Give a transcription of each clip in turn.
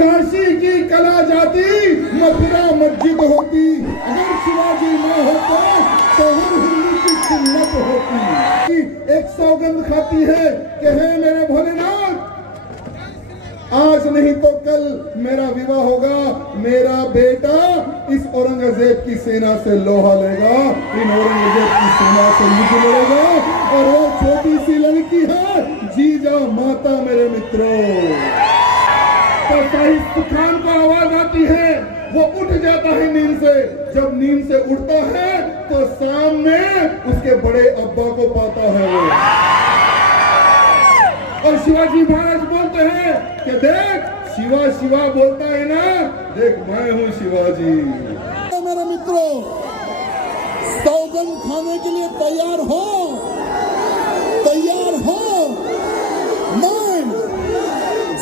काशी की कला जाती, मथुरा मस्जिद होती। अगर शिवाजी न होता तो हर हिंदू की सुन्नत होती। एक सौगंध खाती है कि हे मेरे भोलेनाथ, आज नहीं तो कल मेरा विवाह होगा, मेरा बेटा इस औरंगजेब की सेना से लोहा लेगा, इन औरंगजेब की सेना से युद्ध लड़ेगा। और वो छोटी सी लड़की है जीजा माता मेरे मित्रों। तो साहिब खान को आवाज आती है, वो उठ जाता है नींद से। जब नींद से उठता है तो सामने उसके बड़े अब्बा को पाता है वो। और शिवाजी महाराज बोलते हैं कि देख शिवा शिवा बोलता है ना, देख मैं हूं शिवाजी। मेरे मित्रों, सौगंध खाने के लिए तैयार हो, तैयार हो। मैं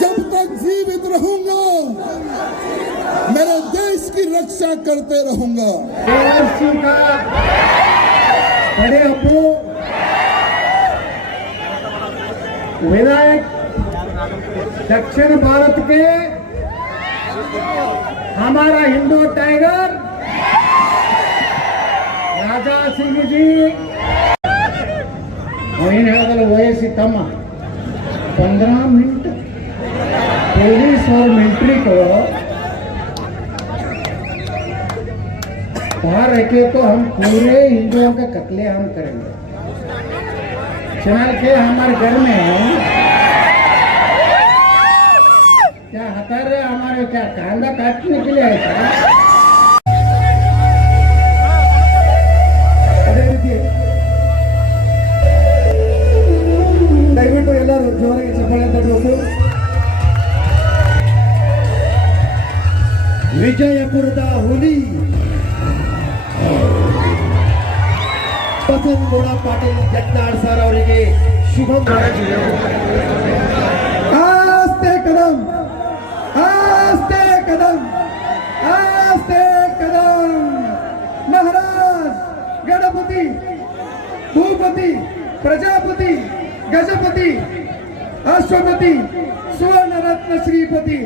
जब तक जीवित रहूंगा मेरे देश की रक्षा करते रहूंगा। बड़े अब्बू विनायक दक्षिण भारत के हमारा Hindu tiger Raja Singh ji वयस्सी तಮ್ಮ 15 minute police और मिलिट्री को बाहर रखे तो हम पूरे हिंदुओं का कत्लेआम करेंगे। चल के हमारे घर में क्या हथियार है, हमारे क्या कांदा काटने के लिए है क्या? अरे देखिए, ದಯವಿಟ್ಟು ಎಲ್ಲರೂ ಜೋರಾಗಿ ಚಪ್ಪಾಳೆ ತಟ್ಟಬೇಕು। ವಿಜಯಪುರದ ಹುಲಿ ಬಸನಗೌಡ ಪಾಟೀಲ್ ಜಗನಾಳ್ ಸರ್ ಅವರಿಗೆ ಶುಭ आस्ते कदम, आस्ते कदम, आस्ते कदम। महाराज गणपति भूपति प्रजापति गजपति अश्वपति सुवर्ण रत्न श्रीपति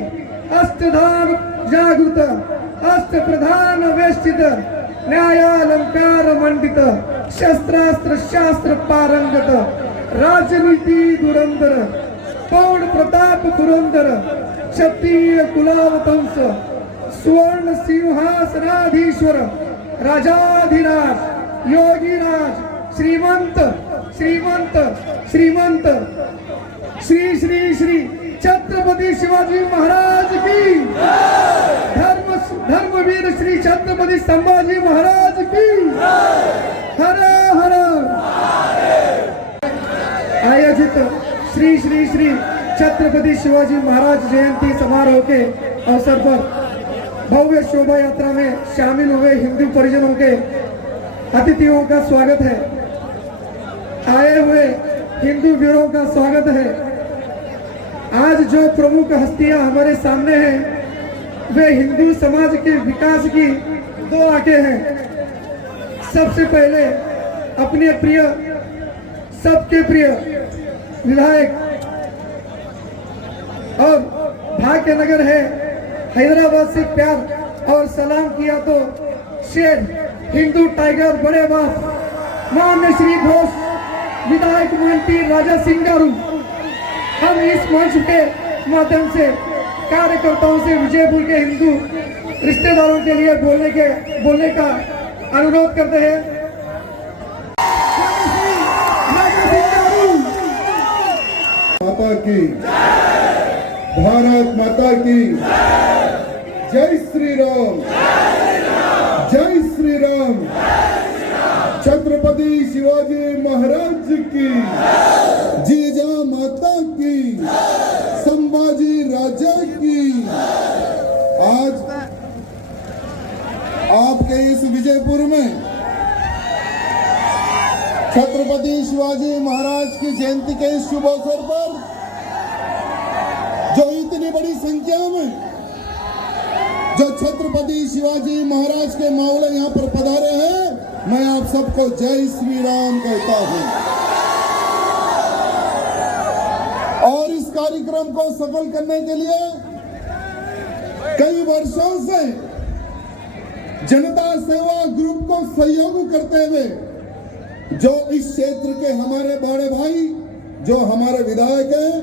अष्टधाम जागृत अष्ट प्रधान वेष्टित न्यायालंकार मंडित शस्त्रास्त्र शास्त्र पारंगत राजनीति धुरंधर पौड़ प्रताप धुरंधर क्षत्रिय कुलावतंस स्वर्ण सिंहासनाधीश्वर राजाधिराज योगीराज श्रीमंत श्रीमंत श्रीमंत श्री श्री श्री छत्रपति शिवाजी महाराज की धर्मवीर श्री छत्रपति संभाजी महाराज की हर हर। आयोजित श्री श्री श्री छत्रपति शिवाजी महाराज जयंती समारोह के अवसर पर भव्य शोभा यात्रा में शामिल हुए हिंदू परिजनों के अतिथियों का स्वागत है। आए हुए हिंदू वीरों का स्वागत है। आज जो प्रमुख हस्तियां हमारे सामने हैं वे हिंदू समाज के विकास की दो आंखें हैं। सबसे पहले अपने प्रिय सबके प्रिय विधायक और भाग्यनगर है हैदराबाद से प्यार और सलाम किया तो शेर हिंदू टाइगर बड़े बाप मान्य श्री घोष विधायक मंत्री राजा सिंगारू, हम इस मंच के माध्यम से कार्यकर्ताओं से विजयपुर के हिंदू रिश्तेदारों के लिए बोलने का अनुरोध करते हैं। माता की भारत माता की जय श्री राम, जय श्री राम। छत्रपति शिवाजी महाराज की, जीजा माता की, संभाजी राजा की। आज आपके इस विजयपुर में छत्रपति शिवाजी महाराज की जयंती के इस शुभ अवसर पर जो इतनी बड़ी संख्या में जो छत्रपति शिवाजी महाराज के मावले यहाँ पर पधारे हैं, मैं आप सबको जय श्री राम कहता हूँ। और इस कार्यक्रम को सफल करने के लिए कई वर्षों से जनता सेवा ग्रुप को सहयोग करते हुए जो इस क्षेत्र के हमारे बड़े भाई जो हमारे विधायक हैं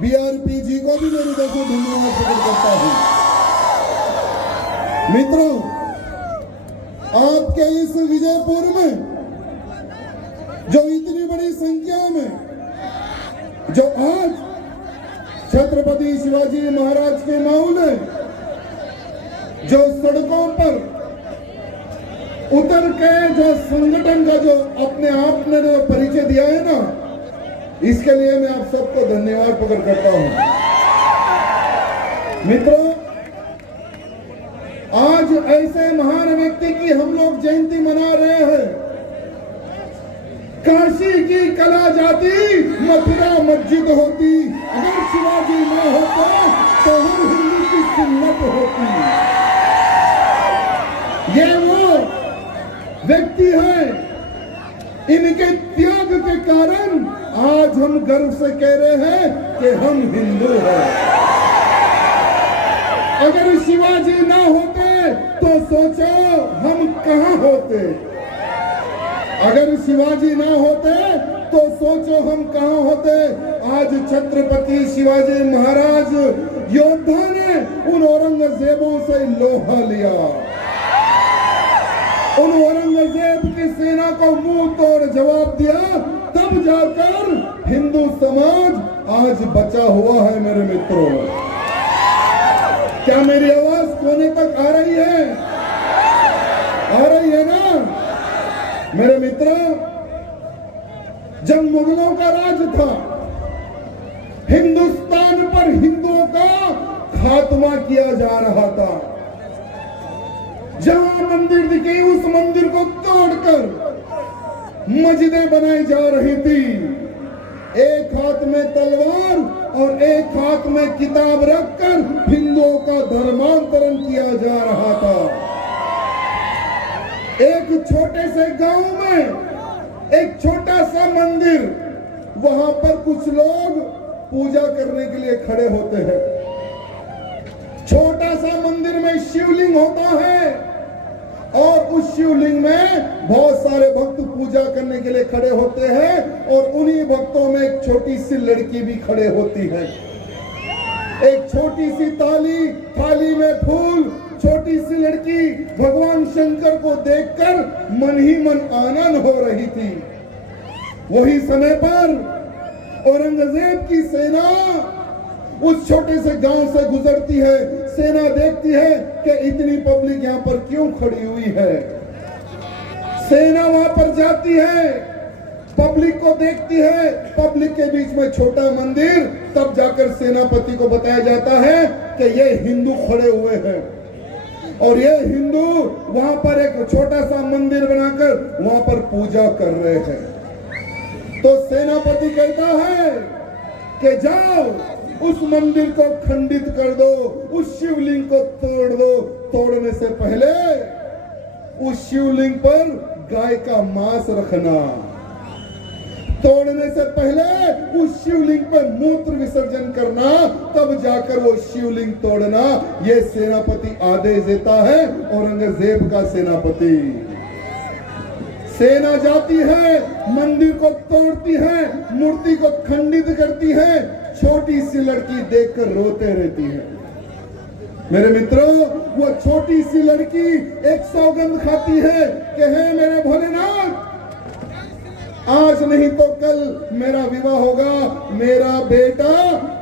बीआरपी जी को भी मेरी तरफ से धन्यवाद प्रकट करता हूं। मित्रों, आपके इस विजयपुर में जो इतनी बड़ी संख्या में जो आज छत्रपति शिवाजी महाराज के माहौल है, जो सड़कों पर उतर के जो संगठन का जो अपने आप ने जो परिचय दिया है ना, इसके लिए मैं आप सबको धन्यवाद प्रकट करता हूं। मित्रों, आज ऐसे महान व्यक्ति की हम लोग जयंती मना रहे हैं। काशी की कला जाती, मथुरा मस्जिद होती, अगर शिवाजी ना होता तो हर हिंदू की सुन्नत होती। ये वो व्यक्ति है, इनके त्याग के कारण आज हम गर्व से कह रहे हैं कि हम हिंदू हैं। अगर शिवाजी ना होते तो सोचो हम कहां होते। अगर शिवाजी ना होते तो सोचो हम कहां होते। आज छत्रपति शिवाजी महाराज योद्धा ने उन औरंगजेबों से लोहा लिया, उन औरंगजेब की सेना को मुंह तोड़ जवाब दिया, तब जाकर हिंदू समाज आज बचा हुआ है। मेरे मित्रों, क्या मेरी आवाज कोने तक आ रही है? आ रही है ना? मेरे मित्रों, जब मुगलों का राज था, हिंदुस्तान पर हिंदुओं का खात्मा किया जा रहा था। जहां मंदिर दिखे उस मंदिर को तोड़कर मस्जिदें बनाई जा रही थी। एक हाथ में तलवार और एक हाथ में किताब रखकर हिंदुओं का धर्मांतरण किया जा रहा था। एक छोटे से गांव में एक छोटा सा मंदिर, वहां पर कुछ लोग पूजा करने के लिए खड़े होते हैं। छोटा सा मंदिर में शिवलिंग होता है और उस शिवलिंग में बहुत सारे भक्त पूजा करने के लिए खड़े होते हैं और उन्हीं भक्तों में एक छोटी सी लड़की भी खड़े होती है। एक छोटी सी थाली में फूल, छोटी सी लड़की भगवान शंकर को देखकर मन ही मन आनंद हो रही थी। वही समय पर औरंगजेब की सेना उस छोटे से गांव से गुजरती है। सेना देखती है कि इतनी पब्लिक यहाँ पर क्यों खड़ी हुई है। सेना वहां पर जाती है, पब्लिक को देखती है, पब्लिक के बीच में छोटा मंदिर। तब जाकर सेनापति को बताया जाता है कि ये हिंदू खड़े हुए हैं और ये हिंदू वहां पर एक छोटा सा मंदिर बनाकर वहां पर पूजा कर रहे हैं। तो सेनापति कहता है कि जाओ उस मंदिर को खंडित कर दो, उस शिवलिंग को तोड़ दो। तोड़ने से पहले उस शिवलिंग पर गाय का मांस रखना, तोड़ने से पहले उस शिवलिंग पर मूत्र विसर्जन करना, तब जाकर वो शिवलिंग तोड़ना। ये सेनापति आदेश देता है, औरंगजेब का सेनापति। सेना जाती है, मंदिर को तोड़ती है, मूर्ति को खंडित करती है। छोटी सी लड़की देखकर रोते रहती है। मेरे मित्रों, वो छोटी सी लड़की एक सौगंध खाती है कि हे मेरे भोलेनाथ, आज नहीं तो कल मेरा विवाह होगा, मेरा बेटा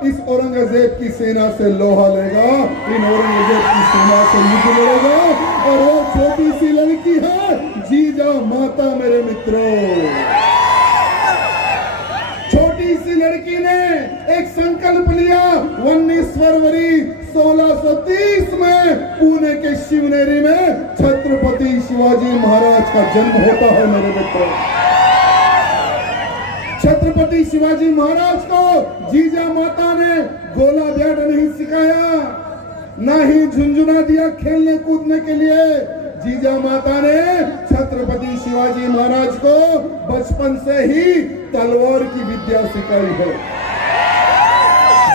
इस औरंगजेब की सेना से लोहा लेगा, इन औरंगजेब की सेना से युद्ध लड़ेगा। और वो छोटी सी लड़की है जीजा माता। मेरे मित्रों, छोटी सी लड़की ने एक संकल्प लिया। 19 फरवरी 1630 में पुणे के शिवनेरी में छत्रपति शिवाजी महाराज का जन्म होता है। मेरे मित्रों, छत्रपति शिवाजी महाराज को जीजा माता ने गोला बैट नहीं सिखाया, ना ही झुंझुना दिया खेलने कूदने के लिए। जीजा माता ने छत्रपति शिवाजी महाराज को बचपन से ही तलवार की विद्या सिखाई है।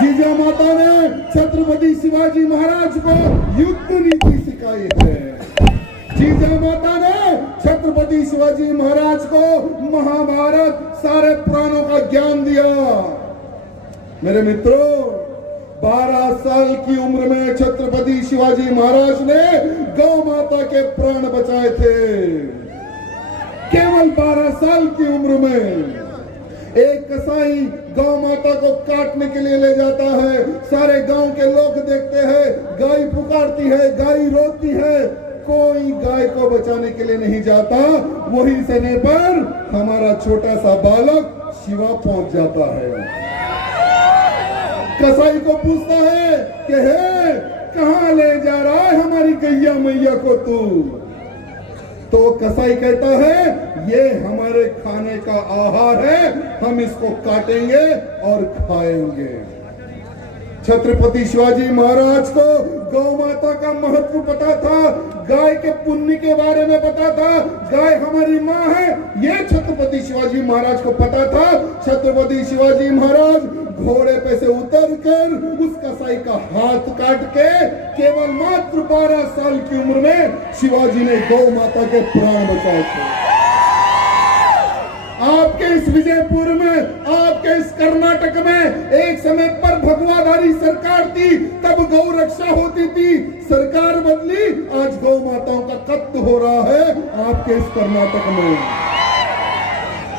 जिजामाता ने छत्रपति शिवाजी महाराज को युद्ध नीति सिखाई है। जिजामाता ने छत्रपति शिवाजी महाराज को महाभारत सारे पुराणों का ज्ञान दिया। मेरे मित्रों, 12 साल की उम्र में छत्रपति शिवाजी महाराज ने गौ माता के प्राण बचाए थे। केवल 12 साल की उम्र में एक कसाई गौ माता को काटने के लिए ले जाता है। सारे गांव के लोग देखते हैं, गाय पुकारती है, गाय रोती है, कोई गाय को बचाने के लिए नहीं जाता। वही समय पर हमारा छोटा सा बालक शिवा पहुंच जाता है। कसाई को पूछता है कि हे, कहां ले जा रहा है हमारी गैया मैया को तू? तो कसाई कहता है, ये हमारे खाने का आहार है, हम इसको काटेंगे और खाएंगे। छत्रपति शिवाजी महाराज को गौ माता का महत्व पता था, गाय के पुण्य के बारे में पता था। गाय हमारी माँ है, ये छत्रपति शिवाजी महाराज को पता था। छत्रपति शिवाजी महाराज घोड़े पे से उतरकर उस कसाई का हाथ काट के केवल मात्र 12 साल की उम्र में शिवाजी ने गौ माता के प्राण बचाए थे। आपके इस विजयपुर में, आपके इस कर्नाटक में एक समय पर भगवाधारी सरकार थी, तब गौ रक्षा होती थी। सरकार बदली, आज गौ माताओं का कत्ल हो रहा है आपके इस कर्नाटक में।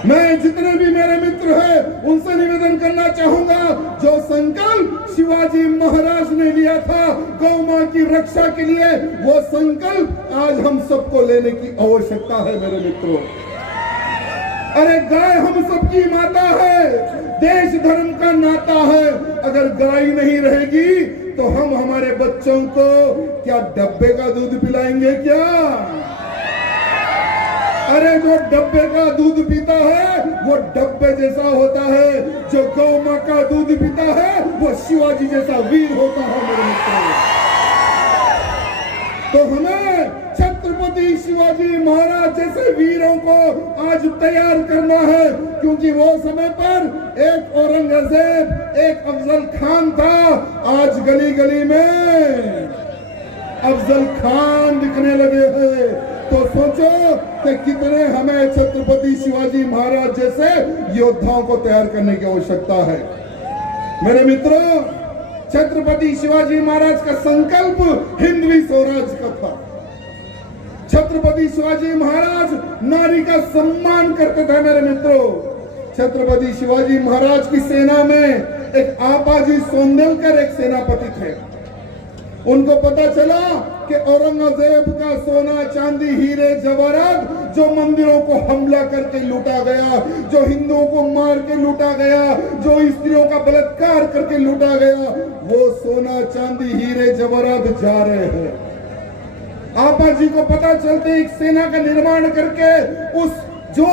मैं जितने भी मेरे मित्र हैं उनसे निवेदन करना चाहूंगा, जो संकल्प शिवाजी महाराज ने लिया था गौ मां की रक्षा के लिए, वो संकल्प आज हम सबको लेने की आवश्यकता है मेरे मित्रों। अरे गाय हम सबकी माता है, देश धर्म का नाता है। अगर गाय नहीं रहेगी तो हम हमारे बच्चों को क्या डब्बे का दूध पिलाएंगे क्या? अरे जो डब्बे का दूध पीता है वो डब्बे जैसा होता है, जो गौ मां का दूध पीता है वो शिवाजी जैसा वीर होता है मेरे मित्रों। तो हमें छत्रपति शिवाजी महाराज जैसे वीरों को आज तैयार करना है, क्योंकि वो समय पर एक औरंगजेब, एक अफजल खान था। आज गली गली में अफजल खान दिखने लगे हैं। तो सोचो कि कितने हमें छत्रपति शिवाजी महाराज जैसे योद्धाओं को तैयार करने की आवश्यकता है। मेरे मित्रों, छत्रपति शिवाजी महाराज का संकल्प हिंदवी स्वराज का था। छत्रपति शिवाजी महाराज नारी का सम्मान करते थे मेरे मित्रों। छत्रपति शिवाजी महाराज की सेना में एक आपाजी सोंदेलकर एक सेनापति थे। उनको पता चला कि औरंगजेब का सोना चांदी हीरे जवाहरात जो मंदिरों को हमला करके लूटा गया, जो हिंदुओं को मार के लूटा गया, जो स्त्रियों का बलात्कार करके लूटा गया, वो सोना चांदी हीरे जवाहरात जा रहे हैं। आपा जी को पता चलते एक सेना का निर्माण करके उस जो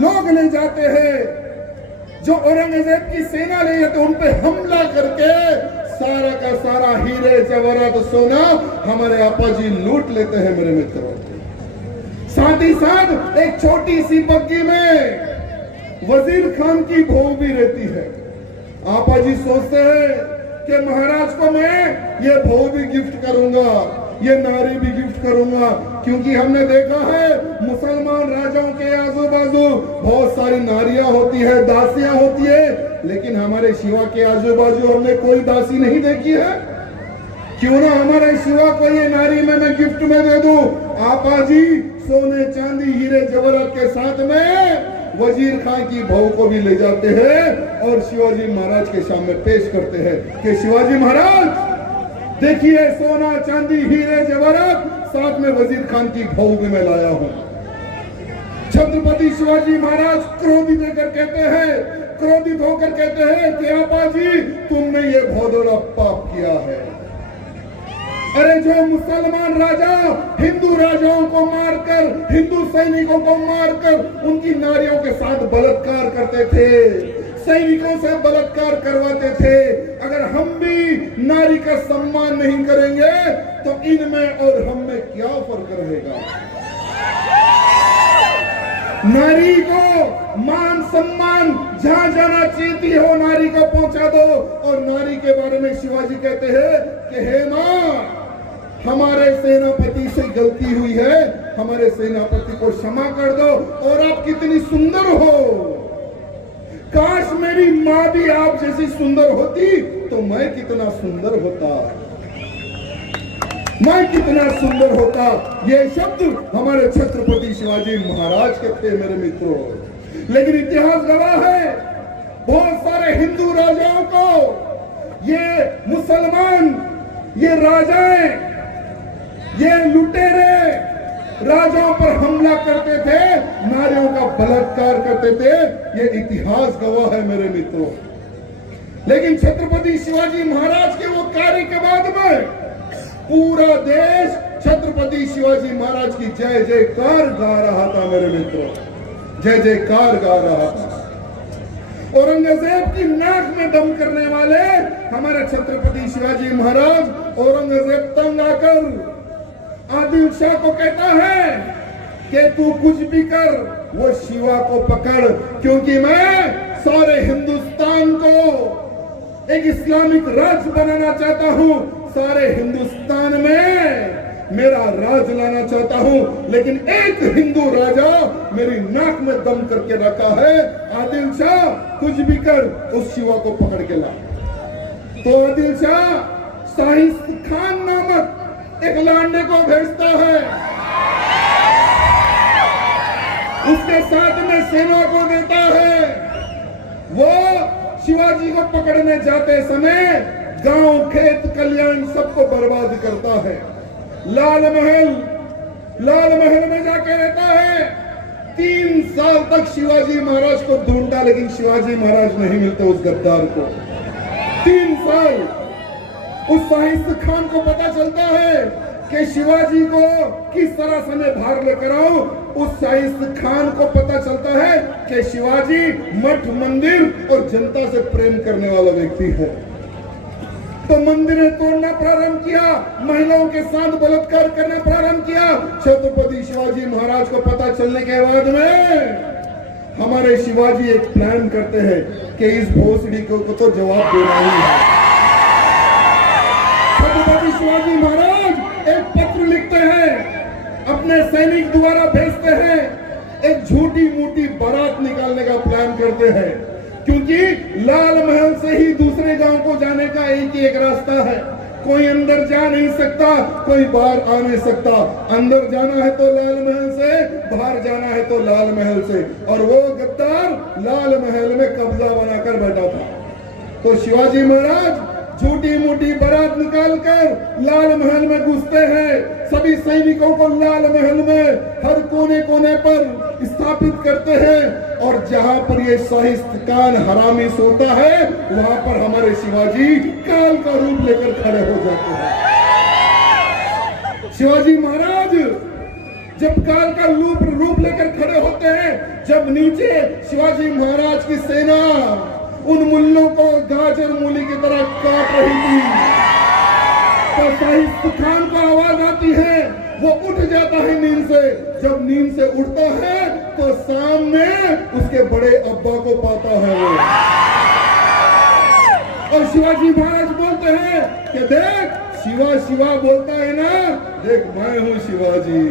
लोग ले जाते हैं, जो औरंगजेब की सेना ले जाते, उन पे हमला करके सारा का सारा हीरे जवाहरात सोना हमारे आपा जी लूट लेते हैं मेरे मित्रों। साथ ही साथ एक छोटी सी बग्गी में वजीर खान की बहू भी रहती है। आपा जी सोचते हैं कि महाराज को मैं ये बहू भी गिफ्ट करूंगा, ये नारी भी गिफ्ट करूंगा, क्योंकि हमने देखा है मुसलमान राजाओं के आजू बाजू बहुत सारी नारियां होती है, दासियां होती है, लेकिन हमारे शिवा के आजू बाजू हमने कोई दासी नहीं देखी है। क्यों ना हमारे शिवा को ये नारी मैं गिफ्ट में दे दूं। आपा जी सोने चांदी हीरे जवाहरात के साथ में वजीर खान की बहू को भी ले जाते हैं और शिवाजी महाराज के सामने पेश करते हैं कि शिवाजी महाराज देखिए, सोना चांदी हीरे जवाहरात, साथ में वजीर खान की बहू भी मैं लाया हूं। छत्रपति शिवाजी महाराज क्रोधित होकर कहते हैं कि आपा जी तुमने ये बहुत बड़ा पाप किया है। अरे जो मुसलमान राजा हिंदू राजाओं को मारकर, हिंदू सैनिकों को मारकर उनकी नारियों के साथ बलात्कार करते थे, सैनिकों से बलात्कार करवाते थे, अगर हम भी नारी का सम्मान नहीं करेंगे तो इनमें और हम में क्या फर्क रहेगा? नारी को मान सम्मान जहां जाना चाहती हो नारी को पहुंचा दो। और नारी के बारे में शिवाजी कहते हैं कि हे मां, हमारे सेनापति से गलती हुई है, हमारे सेनापति को क्षमा कर दो। और आप कितनी सुंदर हो, काश मेरी मां भी आप जैसी सुंदर होती तो मैं कितना सुंदर होता, मैं कितना सुंदर होता। ये शब्द हमारे छत्रपति शिवाजी महाराज के थे मेरे मित्रों। लेकिन इतिहास गवाह है, बहुत सारे हिंदू राजाओं को ये मुसलमान, ये राजाएं, ये लुटेरे राजाओं पर हमला करते थे, नारियों का बलात्कार करते थे। ये इतिहास गवाह है मेरे मित्रों। लेकिन छत्रपति शिवाजी महाराज के वो कार्य के बाद में पूरा देश छत्रपति शिवाजी महाराज की जय जयकार गा रहा था मेरे मित्रों, जय जयकार गा रहा था। औरंगजेब की नाक में दम करने वाले हमारे छत्रपति शिवाजी महाराज औरंगजेब तंग आकर आदिल शाह को कहता है कि तू कुछ भी कर, वो शिवा को पकड़, क्योंकि मैं सारे हिंदुस्तान को एक इस्लामिक राज्य बनाना चाहता हूं, सारे हिंदुस्तान में मेरा राज लाना चाहता हूं। लेकिन एक हिंदू राजा मेरी नाक में दम करके रखा है, आदिल शाह कुछ भी कर, उस शिवा को पकड़ के ला। तो आदिल शाह शाहिद खान नामक एक लांडे को भेजता है, उसके साथ में सेना को देता है। वो शिवाजी को पकड़ने जाते समय गांव, खेत, कल्याण सबको बर्बाद करता है। लाल महल में जाके रहता है। 3 साल तक शिवाजी महाराज को ढूंढा, लेकिन शिवाजी महाराज नहीं मिलते उस गद्दार को। 3 साल उस शाहिद खान को पता चलता है कि शिवाजी को किस तरह से मैं बाहर लेकर आऊं। उस शाहिद खान को पता चलता है कि शिवाजी मठ, मंदिर और जनता से प्रेम करने वाला व्यक्ति है। तो मंदिरें तोड़ना प्रारंभ किया, महिलाओं के साथ बलात्कार करना प्रारंभ किया। छत्रपति शिवाजी महाराज को पता चलने के बाद में हमारे शिवाजी एक प्लान करते हैं कि इस भोसड़ी को तो जवाब देना ही है। छत्रपति शिवाजी महाराज एक पत्र लिखते हैं, अपने सैनिक द्वारा भेजते हैं, एक झूठी मूठी बारात निकालने का प्लान करते हैं, क्योंकि लाल महल से ही दूसरे गांव को जाने का एक ही एक रास्ता है। कोई अंदर जा नहीं सकता, कोई बाहर आ नहीं सकता। अंदर जाना है तो लाल महल से, बाहर जाना है तो लाल महल से। और वो गद्दार लाल महल में कब्जा बनाकर बैठा था। तो शिवाजी महाराज झूठी मूठी बारात निकालकर लाल महल में घुसते हैं। सभी सैनिकों को लाल महल में हर कोने कोने पर स्थापित करते हैं। और जहां पर ये शाहिद खान हरामी सोता है, वहां पर हमारे शिवाजी काल का रूप लेकर खड़े हो जाते हैं। शिवाजी महाराज जब काल का रूप लेकर खड़े होते हैं, जब नीचे शिवाजी महाराज की सेना उन मुल्लों को गाजर मूली की तरह काट रही थी, तो शाहिद खान को आवाज आती है, वो उठ जाता है नींद से। जब नींद से उठता है तो सामने उसके बड़े अब्बा को पाता है वो। और शिवाजी महाराज बोलते हैं कि देख, शिवा शिवा बोलता है ना, देख मैं हूं शिवाजी।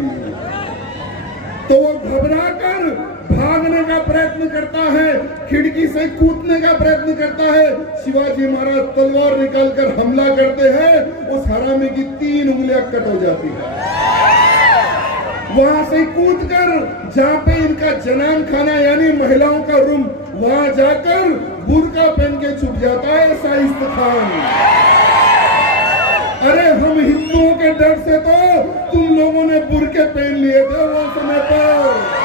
तो वो घबरा कर भागने का प्रयत्न करता है, खिड़की से कूदने का प्रयत्न करता है। शिवाजी महाराज तलवार निकालकर हमला करते हैं, उस हरामी की 3 उंगलियां कट हो जाती है। वहां से कूदकर जहां पे इनका जनान खाना यानी महिलाओं का रूम, वहां जाकर बुर्का पहन के छुप जाता है शाहिद खान। अरे हम हिंदुओं के डर से तो तुम लोगों ने बुर्के पहन लिए थे वो समय पर।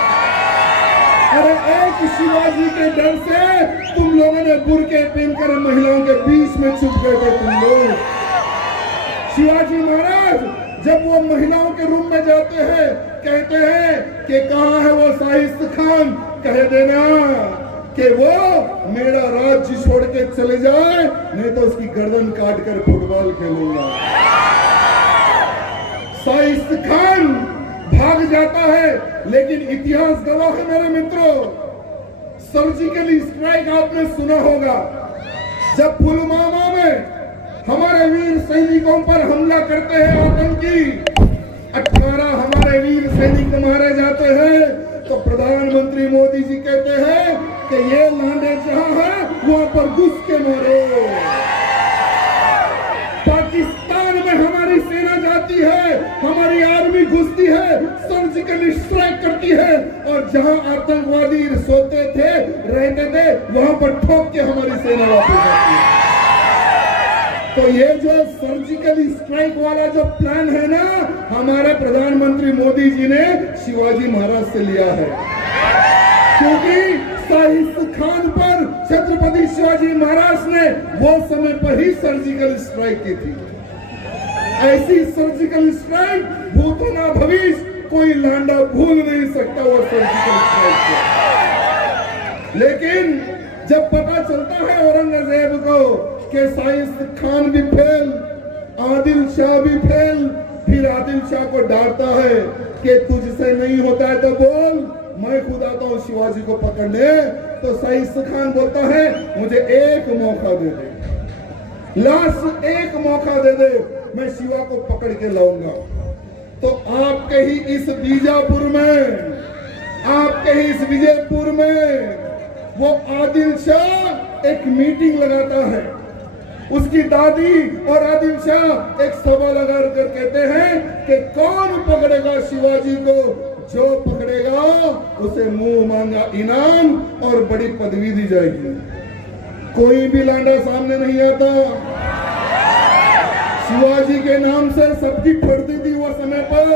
अरे एक शिवाजी के डर से तुम लोगों ने बुर्के पहनकर महिलाओं के बीच में छुप गए थे तुम लोग। शिवाजी महाराज जब वो महिलाओं के रूम में जाते हैं, कहते हैं कि कहाँ है वो शाहिद खान, कह देना कि वो मेरा राज्य छोड़ के चले जाए, नहीं तो उसकी गर्दन काट कर फुटबॉल खेलूंगा। शाहिद खान भाग जाता है, लेकिन इतिहास गवाह है मेरे मित्रों। सर्जिकल स्ट्राइक आपने सुना होगा, जब पुलवामा में हमारे वीर सैनिकों पर हमला करते हैं आतंकी, 18 हमारे वीर सैनिक मारे जाते हैं, तो प्रधानमंत्री मोदी जी कहते हैं कि ये लांडे जहां है वहां पर घुस के मारो। पाकिस्तान में हमारी सेना जाती है, हमारी आर्मी घुसती है, सर्जिकल स्ट्राइक करती है, और जहां आतंकवादी सोते थे, रहते थे, वहां पर ठोक के हमारी सेना वापस जाती है। तो ये जो सर्जिकल स्ट्राइक वाला जो प्लान है ना, हमारे प्रधानमंत्री मोदी जी ने शिवाजी महाराज से लिया है, क्योंकि साहिब खान पर छत्रपति शिवाजी महाराज ने वो समय पर ही सर्जिकल स्ट्राइक की थी। ऐसी सर्जिकल स्ट्राइक भूतो ना भविष्य कोई लांडा भूल नहीं सकता वो सर्जिकल स्ट्राइक को। लेकिन जब पता चलता है औरंगजेब को कि साहिब खान भी फेल, आदिल शाह भी फेल, फिर आदिल शाह को डांटता है कि तुझसे नहीं होता है तो बोल, मैं खुद आता हूं शिवाजी को पकड़ने। तो साहिब खान बोलता है मुझे एक मौका दे दे, लास्ट एक मौका दे दे, मैं शिवा को पकड़ के लाऊंगा। तो आपके ही इस बीजापुर में, आपके ही इस विजयपुर में वो आदिल शाह एक मीटिंग लगाता है। उसकी दादी और आदिल शाह एक सभा लगा कर कहते हैं कि कौन पकड़ेगा शिवाजी को, जो पकड़ेगा उसे मुंह मांगा इनाम और बड़ी पदवी दी जाएगी। कोई भी लांडा सामने नहीं आता। शिवाजी के नाम से सबकी फटती थी वो समय पर।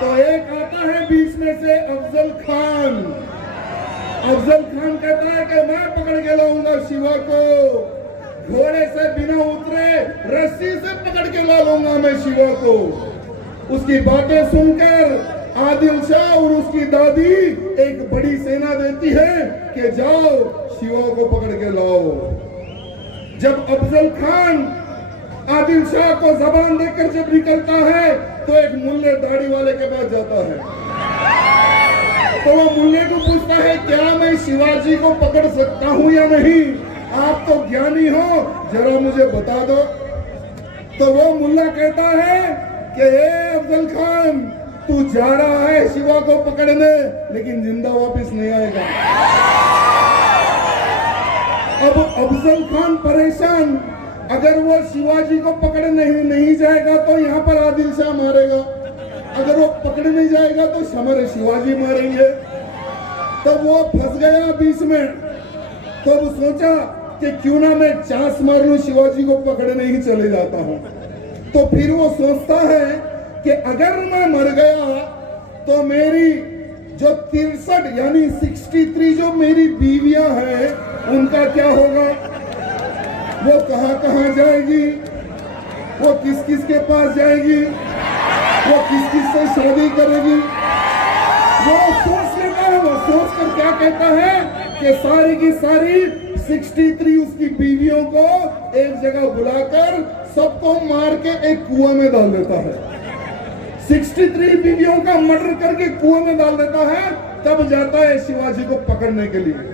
तो एक आता है बीच में से अफजल खान। अफजल खान कहता है कि मैं पकड़ के लाऊंगा शिवा को, घोड़े से बिना उतरे रस्सी से पकड़ के ला लूंगा मैं शिवा को। उसकी बातें सुनकर आदिल शाह और उसकी दादी एक बड़ी सेना देती है कि जाओ शिवा को पकड़ के लाओ। जब अफजल खान आदिल शाह को जबान देकर जब निकलता है तो एक मुल्ले दाढ़ी वाले के पास जाता है। तो वो मुल्ले को पूछता है क्या मैं शिवाजी को पकड़ सकता हूं या नहीं, आप तो ज्ञानी हो, जरा मुझे बता दो। तो वो मुल्ला कहता है कि अफजल खान तू जा रहा है शिवा को पकड़ने, लेकिन जिंदा वापस नहीं आएगा। अब अफजल खान परेशान, अगर वो शिवाजी को पकड़ने नहीं जाएगा तो यहाँ पर आदिल शाह मारेगा, अगर वो पकड़ने नहीं जाएगा तो हमारे शिवाजी मारेंगे। तब वो फंस गया बीच में। तो वो सोचा कि क्यों ना मैं चांस मार लूं, शिवाजी को पकड़ने ही चले जाता हूं। तो फिर वो सोचता है कि अगर मैं मर गया तो मेरी जो 63 यानी 63 जो मेरी बीवियां हैं उनका क्या होगा, वो कहां कहां जाएगी, वो किस किस के पास जाएगी, वो किस किस से शादी करेगी। वो सोच लेता है, वो सोच कर क्या कहता है कि सारी की सारी 63 उसकी बीवियों को एक जगह बुलाकर सबको मार के एक कुआं में डाल देता है। 63 बीवियों का मर्डर करके कुआं में डाल देता है, तब जाता है शिवाजी को पकड़ने के लिए।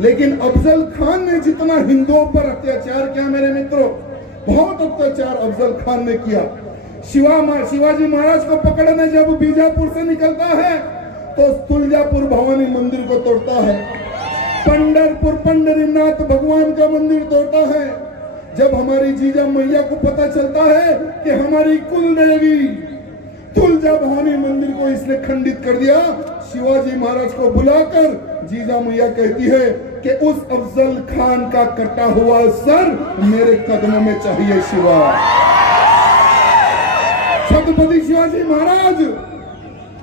लेकिन अफजल खान ने जितना हिंदुओं पर अत्याचार किया मेरे मित्रों, बहुत अत्याचार अफजल खान ने किया। शिवाजी महाराज को पकड़ने जब बीजापुर से निकलता है तो तुलजापुर भवानी मंदिर को तोड़ता है, पंढरपुर पंढरीनाथ भगवान का मंदिर तोड़ता है। जब हमारी जीजा मैया को पता चलता है कि हमारी कुल देवी तुलजा भवानी मंदिर को इसने खंडित कर दिया, शिवाजी महाराज को बुलाकर जीजा मैया कहती है कि उस अफजल खान का कटा हुआ सर मेरे कदमों में चाहिए शिवा। छत्रपति शिवाजी महाराज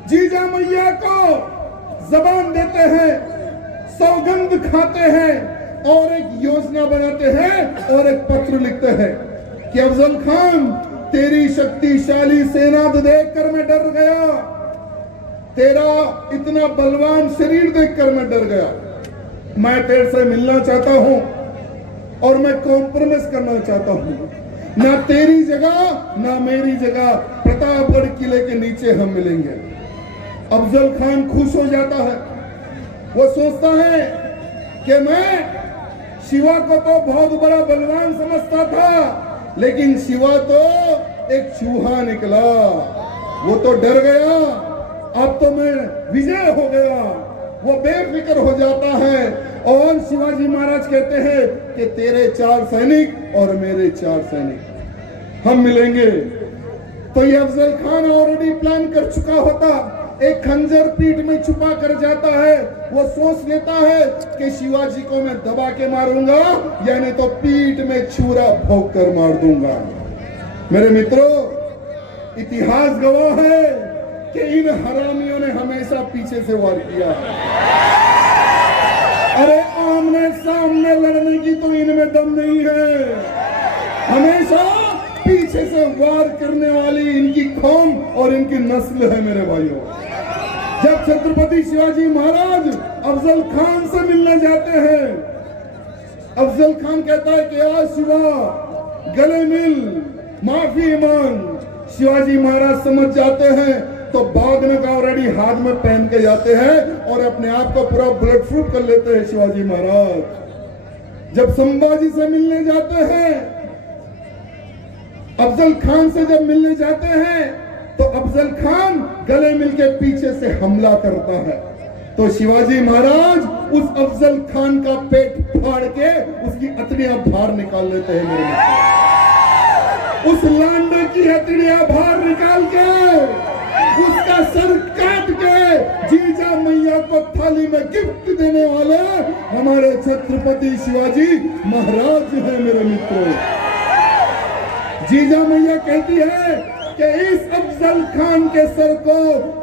जीजा मैया को जबान देते हैं, सौगंध खाते हैं और एक योजना बनाते हैं और एक पत्र लिखते हैं कि अफजल खान तेरी शक्तिशाली सेना देखकर मैं डर गया, तेरा इतना बलवान शरीर देखकर मैं डर गया। मैं तेरे से मिलना चाहता हूं और मैं कॉम्प्रोमाइज करना चाहता हूं। ना तेरी जगह ना मेरी जगह प्रतापगढ़ किले के नीचे हम मिलेंगे। अफजल खान खुश हो जाता है। वो सोचता है कि मैं शिवा को तो बहुत बड़ा बलवान समझता था, लेकिन शिवा तो एक चूहा निकला। वो तो डर गया, अब तो मैं विजय हो गया। वो बेफिक्र हो जाता है और शिवाजी महाराज कहते हैं कि तेरे 4 सैनिक और मेरे 4 सैनिक हम मिलेंगे। तो ये अफजल खान ऑलरेडी प्लान कर चुका होता, एक खंजर पीठ में छुपा कर जाता है। वो सोच लेता है कि शिवाजी को मैं दबा के मारूंगा, यानी तो पीठ में छुरा भोंक कर मार दूंगा। मेरे मित्रों, इतिहास गवाह है कि इन हरामियों ने हमेशा पीछे से वार किया। अरे आमने सामने लड़ने की तो इनमें दम नहीं है, हमेशा पीछे से वार करने वाली इनकी कौम और इनकी नस्ल है। मेरे भाइयों, जब छत्रपति शिवाजी महाराज अफजल खान से मिलने जाते हैं, अफजल खान कहता है कि आज शिवा गले मिल, माफी मांग। शिवाजी महाराज समझ जाते हैं तो बागने का ऑलरेडी हाथ में पहन के जाते हैं और अपने आप को पूरा बुलेट प्रूफ कर लेते हैं शिवाजी महाराज। जब संभाजी से मिलने जाते हैं, अफजल खान से जब मिलने जाते हैं, तो अफजल खान गले मिल के पीछे से हमला करता है। तो शिवाजी महाराज उस अफजल खान का पेट फाड़ के उसकी हथेलियां बाहर निकाल लेते हैं। मेरे मित्र, उस लांडे की हथेलियां बाहर निकाल के उसका सर काट के जीजा मैया को थाली में गिफ्ट देने वाले हमारे छत्रपति शिवाजी महाराज हैं। मेरे मित्रों, जीजा मैया कहती है कि इस अफजल खान के सर को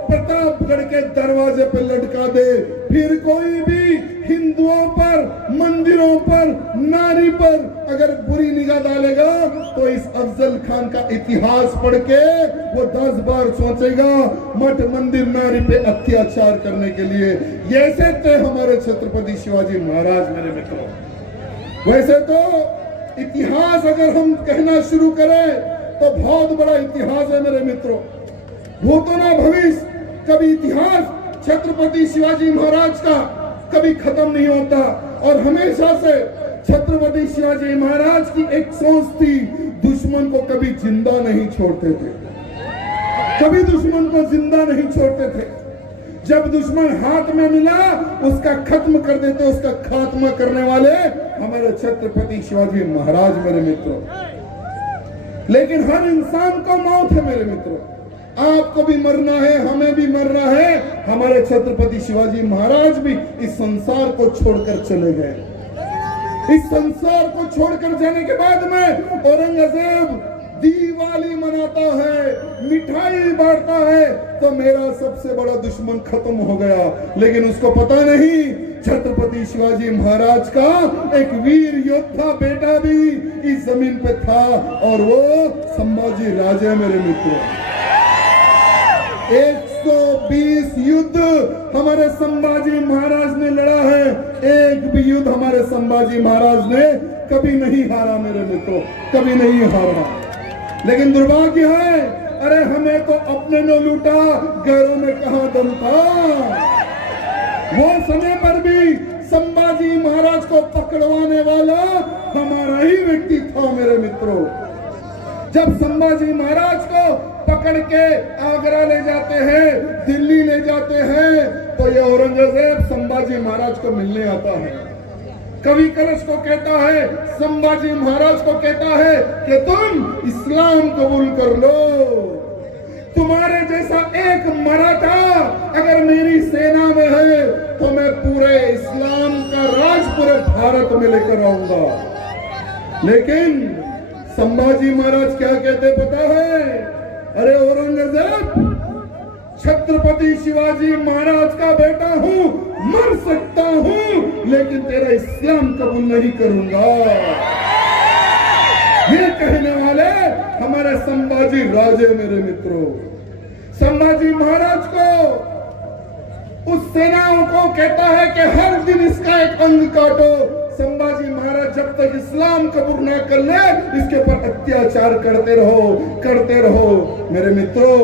प्रतापगढ़ के दरवाजे पर लटका दे, फिर कोई भी हिंदुओं पर, मंदिरों पर, नारी पर अगर बुरी निगाह डालेगा तो इस अफजल खान का इतिहास पढ़ के वो 10 बार सोचेगा मठ मंदिर नारी पे अत्याचार करने के लिए। ऐसे थे हमारे छत्रपति शिवाजी महाराज। मेरे मित्रों, वैसे तो इतिहास अगर हम कहना शुरू करें तो बहुत बड़ा इतिहास है। मेरे मित्रों, भूतो ना भविष्य, कभी इतिहास छत्रपति शिवाजी महाराज का कभी खत्म नहीं होता। और हमेशा से छत्रपति शिवाजी महाराज की एक सोच थी, दुश्मन को कभी जिंदा नहीं छोड़ते थे, कभी दुश्मन को जिंदा नहीं छोड़ते थे। जब दुश्मन हाथ में मिला उसका खत्म कर देते, उसका खात्मा करने वाले हमारे छत्रपति शिवाजी महाराज। मेरे मित्रों, लेकिन हर इंसान को मौत है। मेरे मित्रों, आपको भी मरना है, हमें भी मरना है। हमारे छत्रपति शिवाजी महाराज भी इस संसार को छोड़कर चले गए। इस संसार को छोड़कर जाने के बाद में औरंगजेब दिवाली मनाता है, मिठाई बांटता है, तो मेरा सबसे बड़ा दुश्मन खत्म हो गया। लेकिन उसको पता नहीं छत्रपति शिवाजी महाराज का एक वीर योद्धा बेटा भी इस जमीन पे था और वो संभाजी राजे। मेरे मित्रों, 120 युद्ध हमारे संभाजी महाराज ने लड़ा है, एक भी युद्ध हमारे संभाजी महाराज ने कभी नहीं हारा। मेरे मित्रों, कभी नहीं हारा। लेकिन दुर्भाग्य है, अरे हमें तो अपने ने लूटा, घरों में कहां दम था। वो समय पर भी संभाजी महाराज को पकड़वाने वाला हमारा ही व्यक्ति था। मेरे मित्रों, जब संभाजी महाराज को पकड़ के आगरा ले जाते हैं, दिल्ली ले जाते हैं, तो ये औरंगजेब संभाजी महाराज को मिलने आता है। कवि कलश को कहता है, संभाजी महाराज को कहता है कि तुम इस्लाम कबूल कर लो। तुम्हारे जैसा एक मराठा अगर मेरी सेना में है तो मैं पूरे इस्लाम का राज पूरे भारत में लेकर आऊंगा। लेकिन संभाजी महाराज क्या कहते पता है? अरे औरंगजेब, छत्रपति शिवाजी महाराज का बेटा हूं, मर सकता हूं, लेकिन तेरा इस्लाम कबूल नहीं करूंगा। ये कहने वाले हमारे संभाजी राजे। मेरे मित्रों, संभाजी महाराज को उस सेनाओं को कहता है कि हर दिन इसका एक अंग काटो। संभाजी महाराज जब तक इस्लाम कबूल ना कर ले, इसके ऊपर अत्याचार करते रहो। मेरे मित्रों,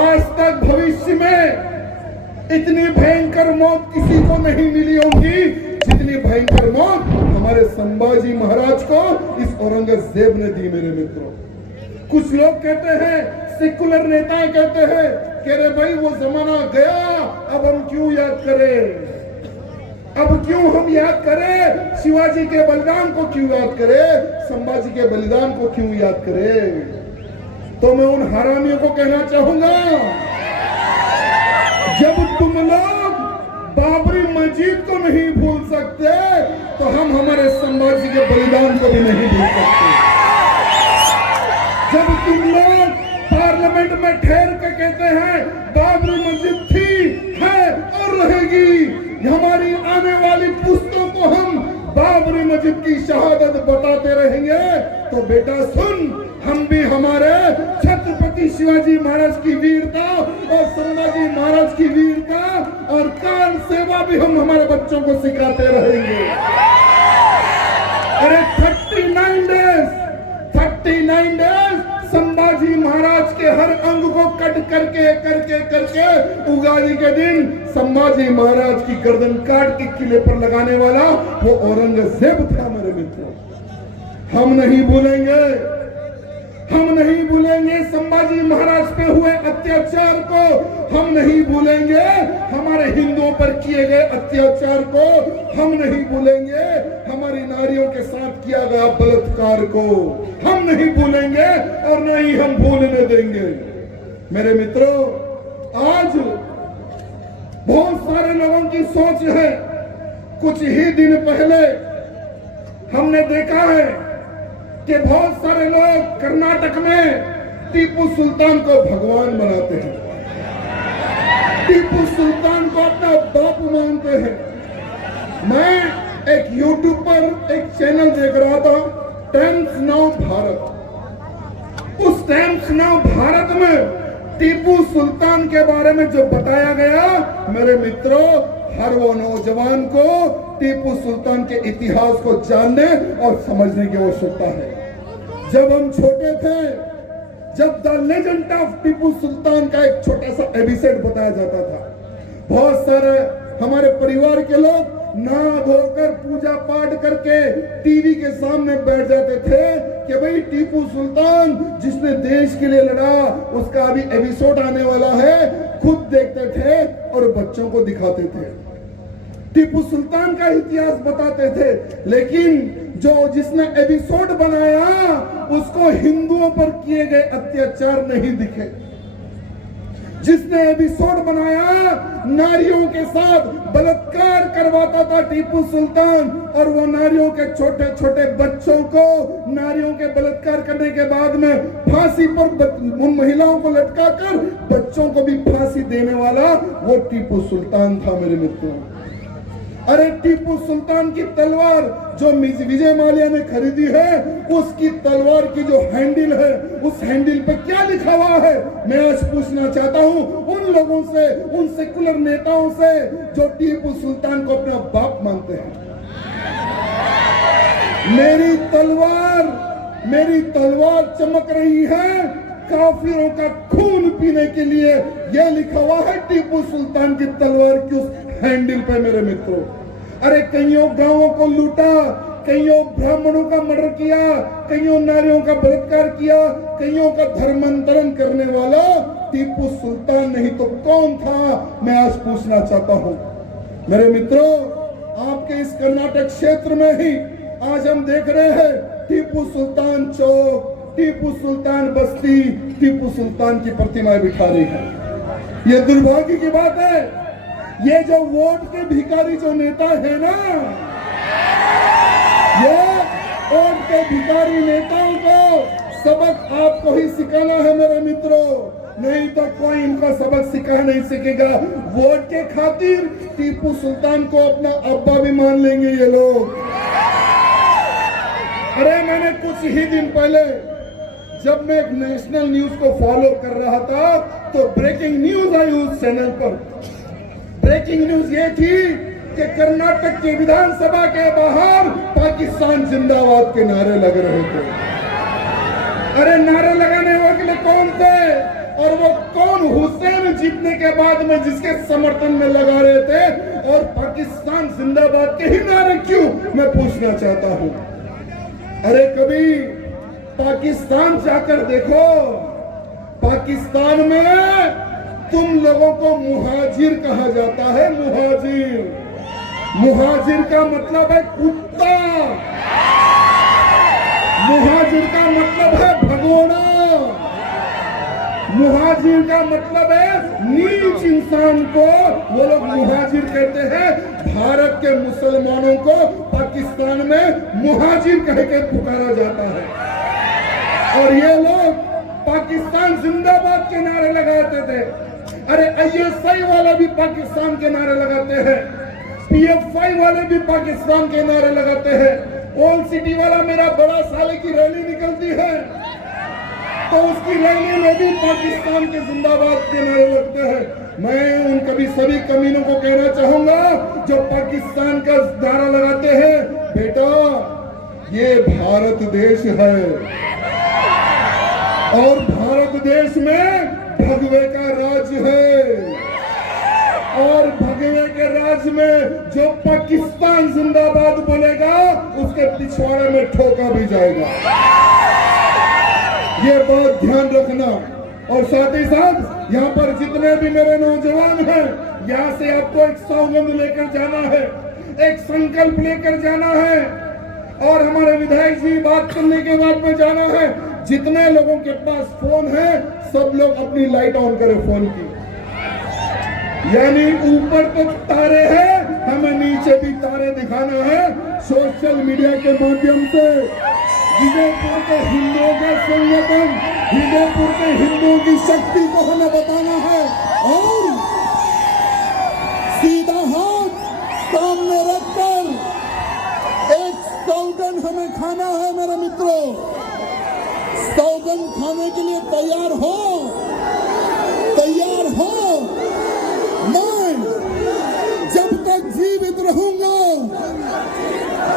आज तक भविष्य में इतनी भयंकर मौत किसी को नहीं मिली होगी जितनी भयंकर मौत हमारे संभाजी महाराज को इस औरंगजेब ने दी। मेरे मित्रों, कुछ लोग कहते हैं, सेकुलर नेता कहते हैं कि अरे भाई वो जमाना गया, अब हम क्यों याद करें, अब क्यों हम याद करें, शिवाजी के बलिदान को क्यों याद करें, संभाजी के बलिदान को क्यों याद करें। तो मैं उन हरामियों को कहना चाहूंगा, जब तुम लोग बाबरी मस्जिद को नहीं भूल सकते तो हम हमारे संभाजी के बलिदान को भी नहीं भूल सकते। जब तुम लोग पार्लियामेंट में ठहर के कहते हैं बाबरी मस्जिद थी, है और रहेगी, हमारी आने वाली पुश्तों को हम बाबरी मस्जिद की शहादत बताते रहेंगे, तो बेटा सुन, हम भी हमारे छत्रपति शिवाजी महाराज की वीरता और संभाजी महाराज की वीरता और काल सेवा भी हम हमारे बच्चों को सिखाते रहेंगे। अरे 39 डेज संभाजी महाराज के हर अंग को कट करके उगादी के दिन संभाजी महाराज की गर्दन काट के किले पर लगाने वाला वो औरंगजेब था। मेरे मित्रों, हम नहीं भूलेंगे संभाजी महाराज पे हुए अत्याचार को, हम नहीं भूलेंगे हमारे हिंदुओं पर किए गए अत्याचार को, हम नहीं भूलेंगे हमारी नारियों के साथ किया गया बलात्कार को, हम नहीं भूलेंगे और न ही हम भूलने देंगे। मेरे मित्रों, आज बहुत सारे लोगों की सोच है, कुछ ही दिन पहले हमने देखा है कि बहुत सारे लोग कर्नाटक में टीपू सुल्तान को भगवान बनाते हैं, टीपू सुल्तान को अपना बाप मानते हैं। मैं एक यूट्यूब पर एक चैनल देख रहा था, टाइम्स नाउ भारत। उस टाइम्स नाउ भारत में टीपू सुल्तान के बारे में जो बताया गया, मेरे मित्रों, हर वो नौजवान को टीपू सुल्तान के इतिहास को जानने और समझने की आवश्यकता है। जब हम छोटे थे, जब the legend of Tipu Sultan का एक छोटा सा एपिसोड बताया जाता था, बहुत सारे हमारे परिवार के लोग नहा धोकर पूजा पाठ करके टीवी के सामने बैठ जाते थे कि भाई टीपू सुल्तान जिसने देश के लिए लड़ा, उसका अभी एपिसोड आने वाला है, खुद देखते थे और बच्चों को दिखाते थे, टीपू सुल्तान का इतिहास बताते थे। लेकिन जिसने एपिसोड बनाया उसको हिंदुओं पर किए गए अत्याचार नहीं दिखे। जिसने एपिसोड बनाया नारियों के साथ बलात्कार करवाता था टीपू सुल्तान, और वो नारियों के छोटे छोटे बच्चों को नारियों के बलात्कार करने के बाद में फांसी पर महिलाओं को लटकाकर बच्चों को भी फांसी देने वाला वो टीपू सुल्तान था। मेरे मित्रों, अरे टीपू सुल्तान की तलवार जो विजय माल्या ने खरीदी है, उसकी तलवार की जो हैंडल है, उस हैंडल पे क्या लिखा हुआ है, मैं आज पूछना चाहता हूं उन लोगों से, उन सेकुलर नेताओं से जो टीपू सुल्तान को अपना बाप मानते हैं। मेरी तलवार चमक रही है काफिरों का खून पीने के लिए, यह लिखा हुआ है टीपू सुल्तान की तलवार की उस हैंडल पे। मेरे मित्रों, अरे कईयों गांवों को लूटा, कईयों ब्राह्मणों का मर्डर किया, कईयों नारियों का बलात्कार किया, कईयों का धर्मांतरण करने वाला टीपू सुल्तान नहीं तो कौन था, मैं आज पूछना चाहता हूं। मेरे मित्रों, आपके इस कर्नाटक क्षेत्र में ही आज हम देख रहे हैं टीपू सुल्तान चौक, टीपू सुल्तान बस्ती, टीपू सुल्तान की प्रतिमाएं बिठा रही है। ये दुर्भाग्य की बात है। ये जो वोट के भिखारी जो नेता है ना, ये वोट के भिखारी नेताओं को सबक आपको ही सिखाना है मेरे मित्रों, नहीं तो कोई इनका सबक सिखा नहीं सकेगा। वोट के खातिर टीपू सुल्तान को अपना अब्बा भी मान लेंगे ये लोग। अरे मैंने कुछ ही दिन पहले जब मैं एक नेशनल न्यूज को फॉलो कर रहा था तो ब्रेकिंग न्यूज आई उस चैनल पर। ब्रेकिंग न्यूज ये थी कि कर्नाटक की विधानसभा के बाहर पाकिस्तान जिंदाबाद के नारे लग रहे थे। अरे नारे लगाने वाले कौन थे और वो कौन हुसैन जीतने के बाद में जिसके समर्थन में लगा रहे थे, और पाकिस्तान जिंदाबाद के ही नारे क्यों, मैं पूछना चाहता हूं। अरे कभी पाकिस्तान जाकर देखो, पाकिस्तान में तुम लोगों को मुहाजिर कहा जाता है। मुहाजिर, मुहाजिर का मतलब है कुत्ता, मुहाजिर का मतलब है भगोड़ा, मुहाजिर का मतलब है नीच इंसान को वो लोग मुहाजिर कहते हैं। भारत के मुसलमानों को पाकिस्तान में मुहाजिर कह के पुकारा जाता है, और ये लोग पाकिस्तान जिंदाबाद के नारे लगाते थे। अरे ISI वाला भी पाकिस्तान के नारे लगाते हैं, PFI वाले भी पाकिस्तान के नारे लगाते हैं। ओल्ड सिटी वाला मेरा बड़ा साले की रैली निकलती है तो उसकी रैली में भी पाकिस्तान के जिंदाबाद के नारे लगते हैं। मैं उन कभी सभी कमीनों को कहना चाहूंगा जो पाकिस्तान का नारा लगाते हैं, बेटा ये भारत देश है, और भारत देश में भगवे का राज है, और भगवे के राज में जो पाकिस्तान जिंदाबाद बोलेगा उसके पिछवाड़े में ठोका भी जाएगा। ये बात ध्यान रखना। और साथ ही साथ यहाँ पर जितने भी मेरे नौजवान हैं, यहाँ से आपको एक सौगंध लेकर जाना है, एक संकल्प लेकर जाना है, और हमारे विधायक जी बात करने के बाद में जाना है। जितने लोगों के पास फोन है सब लोग अपनी लाइट ऑन करें फोन की, यानी ऊपर तो तारे हैं, हमें नीचे भी तारे दिखाना है। सोशल मीडिया के माध्यम से विजयपुर के हिंदुओं का संगठन, विजयपुर के हिंदुओं की शक्ति को हमें बताना है, और सीधा हाथ सामने रखकर एक सौगंध हमें खाना है। मेरे मित्रों, सौगंध खाने के लिए तैयार हो, तैयार हो। मैं जब तक जीवित रहूंगा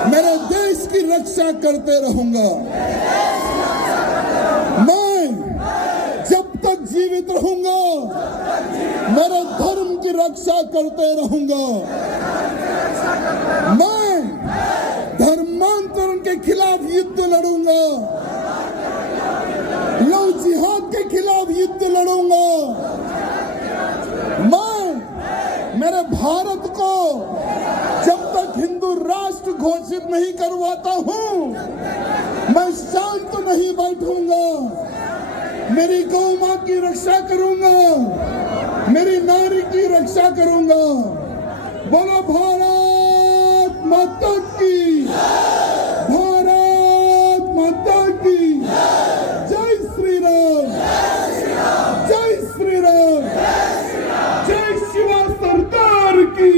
मेरे देश की रक्षा करते रहूंगा। मैं जब तक जीवित रहूंगा मेरे धर्म की रक्षा करते रहूंगा। मैं धर्मांतरण के खिलाफ युद्ध लड़ूंगा, लव जिहाद के खिलाफ युद्ध लड़ूंगा। मैं मेरे भारत को जब तक हिंदू राष्ट्र घोषित नहीं करवाता हूं मैं शांत नहीं बैठूंगा। मेरी गौ मां की रक्षा करूंगा, मेरी नारी की रक्षा करूंगा। बोलो भारत माता की, भारत माता की जय श्री राम, जय श्री राम, जय शिवा सरदार की,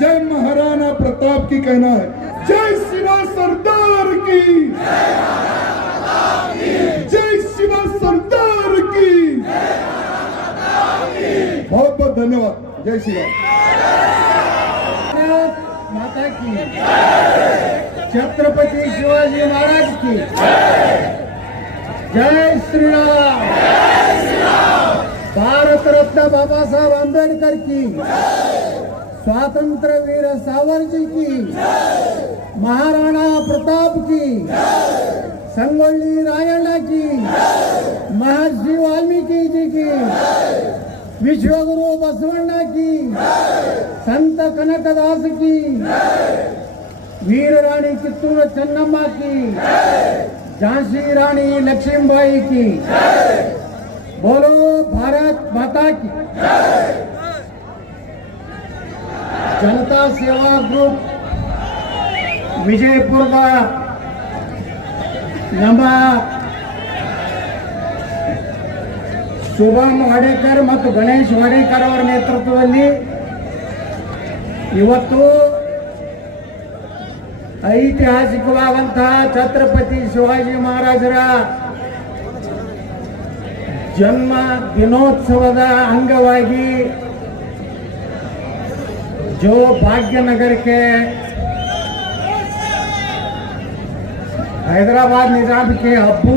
जय महाराणा प्रताप की कहना है, जय शिवा सरदार की, जय शिवा सरदार की। बहुत बहुत धन्यवाद। जय श्री राम। माता की, छत्रपति शिवाजी महाराज की जय श्री राम। भारत रत्न बाबा साहब अम्बेडकर की, स्वातंत्र वीर सावरकर की, महाराणा प्रताप की, संगोली रायण्णा की, महर्षि वाल्मीकि जी की, विश्वगुरु बसवण्णा की, संत कनकदास की, वीर रानी कित्तूर चन्नम्मा की, झांसी रानी लक्ष्मीबाई की। बोलो भारत माता की। जनता सेवा ग्रुप विजयपुर का ನಮ್ಮ ಶುಭಂ ವಾಡೇಕರ್ ಮತ್ತು ಗಣೇಶ್ ವಾಡೇಕರ್ ಅವರ ನೇತೃತ್ವದಲ್ಲಿ ಇವತ್ತು ಐತಿಹಾಸಿಕವಾದಂತಹ ಛತ್ರಪತಿ ಶಿವಾಜಿ ಮಹಾರಾಜರ ಜನ್ಮ ದಿನೋತ್ಸವದ ಅಂಗವಾಗಿ जो भाग्यनगर के हैदराबाद निजाम के अब्बू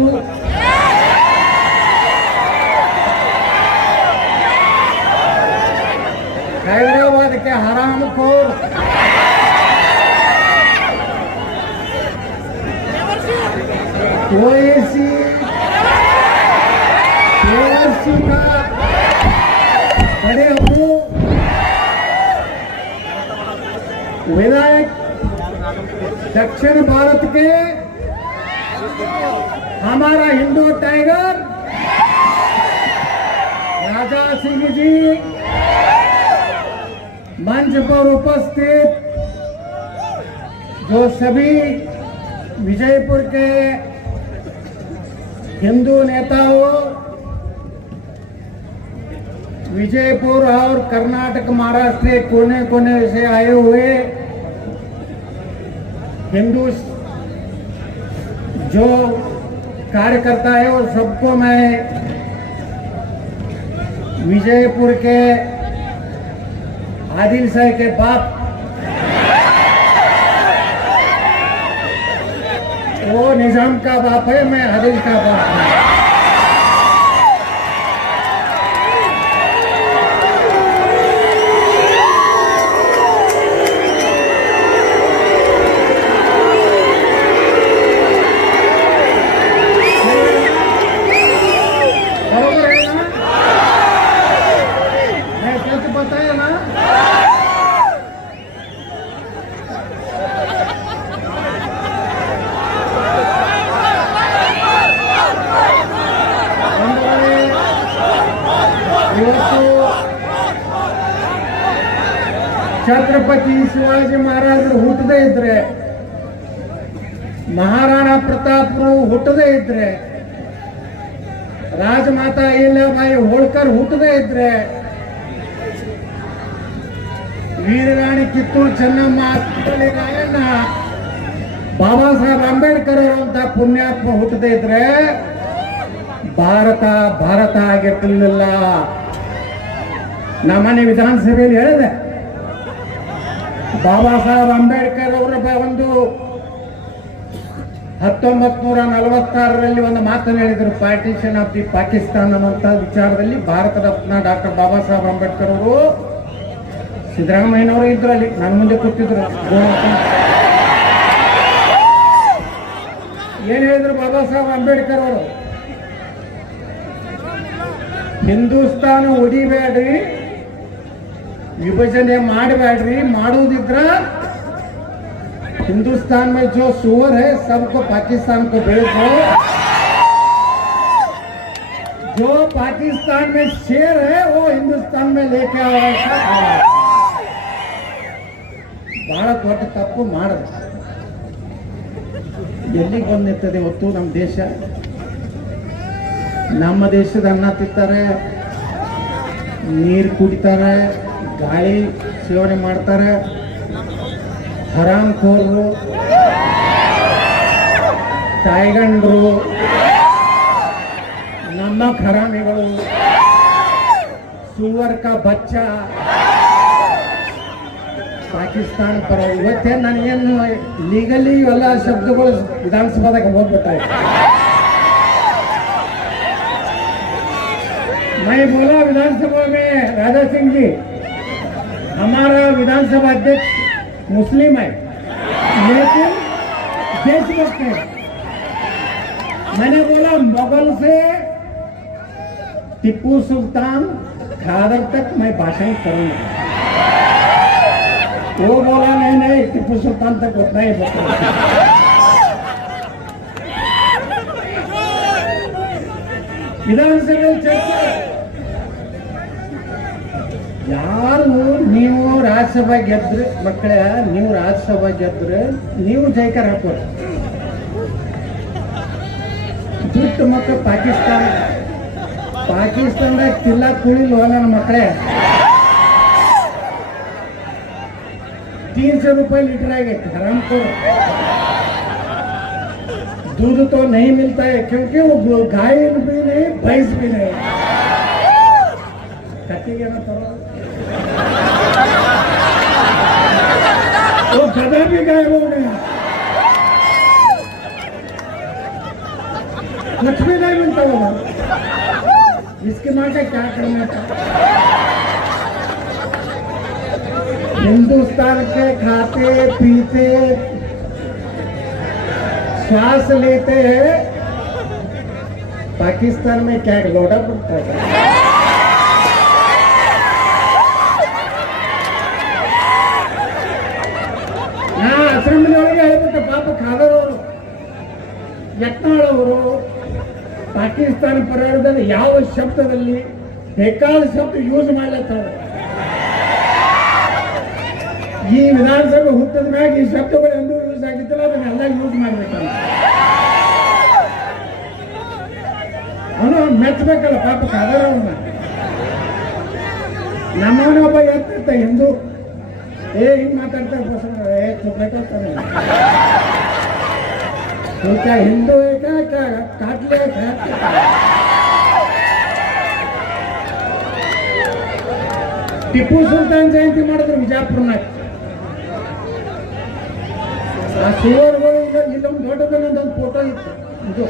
हैदराबाद के हरामखोर ओवैसी का बड़े अब्बू विधायक दक्षिण भारत के हमारा हिंदू टाइगर राजा सिंह जी मंच पर उपस्थित जो सभी विजयपुर के हिंदू नेताओं, विजयपुर और कर्नाटक महाराष्ट्र के कोने कोने से आए हुए हिंदू जो कार्यकर्ता है और सबको मैं विजयपुर के आदिल शाह के बाप वो निजाम का बाप है, मैं आदिल का बाप हूं। बरोबर है ना? मैं सच बताया ना? ಛತ್ರಪತಿ ಶಿವಾಜಿ ಮಹಾರಾಜರು ಹುಟ್ಟದೇ ಇದ್ರೆ, ಮಹಾರಾಣಾ ಪ್ರತಾಪರು ಹುಟ್ಟದೇ ಇದ್ರೆ, ರಾಜಮಾತಾ ಅಹಿಲ್ಯಾಬಾಯಿ ಹೋಳ್ಕರ್ ಹುಟ್ಟದೇ ಇದ್ರೆ, ವೀರರಾಣಿ ಕಿತ್ತೂರು ಚೆನ್ನಮ್ಮ, ರಾಯಣ್ಣ, ಬಾಬಾ ಸಾಹೇಬ್ ಅಂಬೇಡ್ಕರ್ ಅವರಂತ ಪುಣ್ಯಾತ್ಮ ಹುಟ್ಟದೇ ಇದ್ರೆ ಭಾರತ ಆಗಿರ್ತಿರ್ಲಿಲ್ಲ. ನಮ್ಮನೆ ವಿಧಾನಸಭೆಯಲ್ಲಿ ಹೇಳಿದೆ, ಬಾಬಾ ಸಾಹೇಬ್ ಅಂಬೇಡ್ಕರ್ ಅವರ ಒಂದು 1946ರಲ್ಲಿ ಒಂದು ಮಾತನ್ನು ಹೇಳಿದರು, ಪಾರ್ಟಿಷನ್ ಆಫ್ ದಿ ಪಾಕಿಸ್ತಾನ್ ಅನ್ನುವಂಥ ವಿಚಾರದಲ್ಲಿ ಭಾರತ ರತ್ನ ಡಾಕ್ಟರ್ ಬಾಬಾ ಸಾಹೇಬ್ ಅಂಬೇಡ್ಕರ್ ಅವರು, ಸಿದ್ದರಾಮಯ್ಯನವರು ಇದ್ರು ಅಲ್ಲಿ, ನನ್ನ ಮುಂದೆ ಕೂತಿದ್ರು. ಏನ್ ಹೇಳಿದ್ರು ಬಾಬಾ ಸಾಹೇಬ್ ಅಂಬೇಡ್ಕರ್ ಅವರು? ಹಿಂದೂಸ್ತಾನ ಉಡಿಬೇಡ್ರಿ, विभाजन ಮಾಡಬೇಡ್ರಿ, ಮಾಡುವುದಿದ್ರ हिंदुस्तान में जो सुअर है सबको पाकिस्तान को भेज दो, जो पाकिस्तान में शेर है वो हिंदुस्तान में लेके आओ. ಬಹಳ ದೊಡ್ಡ ತಪ್ಪು ಮಾಡಿದೆ. ಎಲ್ಲಿಗೆ ಬಂದು ನಿಂತದೆ ಹೊತ್ತು ನಮ್ಮ ದೇಶ? ನಮ್ಮ ದೇಶದ ಅನ್ನ ತಿಂತಾರೆ, ನೀರು ಕುಡಿತಾರೆ, ಗಾಳಿ ಸೇವನೆ ಮಾಡ್ತಾರೆ, ಹರಾಮ್ಖೋರರು, ತಾಯ್ಗಂಡ್ರು, ನಮ್ಮಕ್ ಹರಾಮಿಗಳು, ಸುವರ್ ಕಾ ಬಚ್ಚ, ಪಾಕಿಸ್ತಾನ ಪರ. ಇವತ್ತೇ ನನಗೇನು ಲೀಗಲಿ ಇವೆಲ್ಲ ಶಬ್ದಗಳು ವಿಧಾನಸಭಾದಾಗ ಹೋಗ್ಬಿಟ್ರೆ, मैं बोला विधानसभा में, राजा सिंह जी हमारा विधानसभा अध्यक्ष मुस्लिम है लेकिन देशभक्त है. मैंने बोला मुगल से टिप्पू सुल्तान खादर तक मैं भाषण करूंगा. वो बोला नहीं टिप्पू सुल्तान तक उतना ही बोला. विधानसभा चर्चा ಯಾರು ನೀವು ರಾಜ್ಯಸಭಾ ಗೆದ್ರೆ ಮಕ್ಕಳೇ, ನೀವು ರಾಜ್ಯಸಭಾ ಗೆದ್ರೆ ನೀವು ಜೈಕಾರ ಹಾಕೋರಿ. ದುಡ್ಡು ಮಕ್ಕಳು ಪಾಕಿಸ್ತಾನದಾಗ ತಿಲ್ಲ ಕುಳಿಲ್ವ ನನ್ನ ಮಕ್ಕಳೇ? 300 रुपये लीटर ಆಗೈತೆ हरामखोर. दूध तो नहीं मिलता है क्योंकि वो गाय भी नहीं, भैंस भी नहीं. कट्टी ना वो गधा भी गायब हो गया, कुछ भी नहीं मिलता होगा। इसके माँ का क्या करना था? हिंदुस्तान के खाते पीते श्वास लेते हैं, पाकिस्तान में क्या लौटा पड़ता है। ಅಸೆಂಬ್ಲಿ ಒಳಗೆ ಹೇಳ್ಬಿಟ್ಟು ಪಾಪ ಖಾದರವರು ಯತ್ನಾಳ್ ಅವರು ಪಾಕಿಸ್ತಾನ ಪರದಲ್ಲಿ ಯಾವ ಶಬ್ದದಲ್ಲಿ ಬೇಕಾದ ಶಬ್ದ ಯೂಸ್ ಮಾಡ್ಲತ್ತಾರೆ. ಈ ವಿಧಾನಸಭೆ ಹುಟ್ಟದ ಮ್ಯಾಗ ಈ ಶಬ್ದಗಳು ಎಂದೂ ಯೂಸ್ ಆಗಿದ್ದಿಲ್ಲ, ಅದನ್ನೆಲ್ಲ ಯೂಸ್ ಮಾಡ್ಬೇಕಲ್ಲ. ಅವನು ಮೆಚ್ಚಬೇಕಲ್ಲ ಪಾಪ ಖಾದರವ್ರನ್ನ. ನಮ್ಮವನೊಬ್ಬ ಎತ್ತಿರ್ತ ಹಿಂದೂ ಹಿಂಗ್ ಮಾತಾಡ್ತಾರೆ, चुपे तो क्या हिंदू है क्या काट लिया ಟಿಪ್ಪು ಸುಲ್ತಾನ್ ಜಯಂತಿ ಮಾಡಿದ್ರು ವಿಜಯಪುರನಾಗ. ಆ ಸುವರ್ಗಳು ಇಲ್ಲೊಂದು ದೊಡ್ಡದೊಂದು ಫೋಟೋ ಇತ್ತು, ಇದು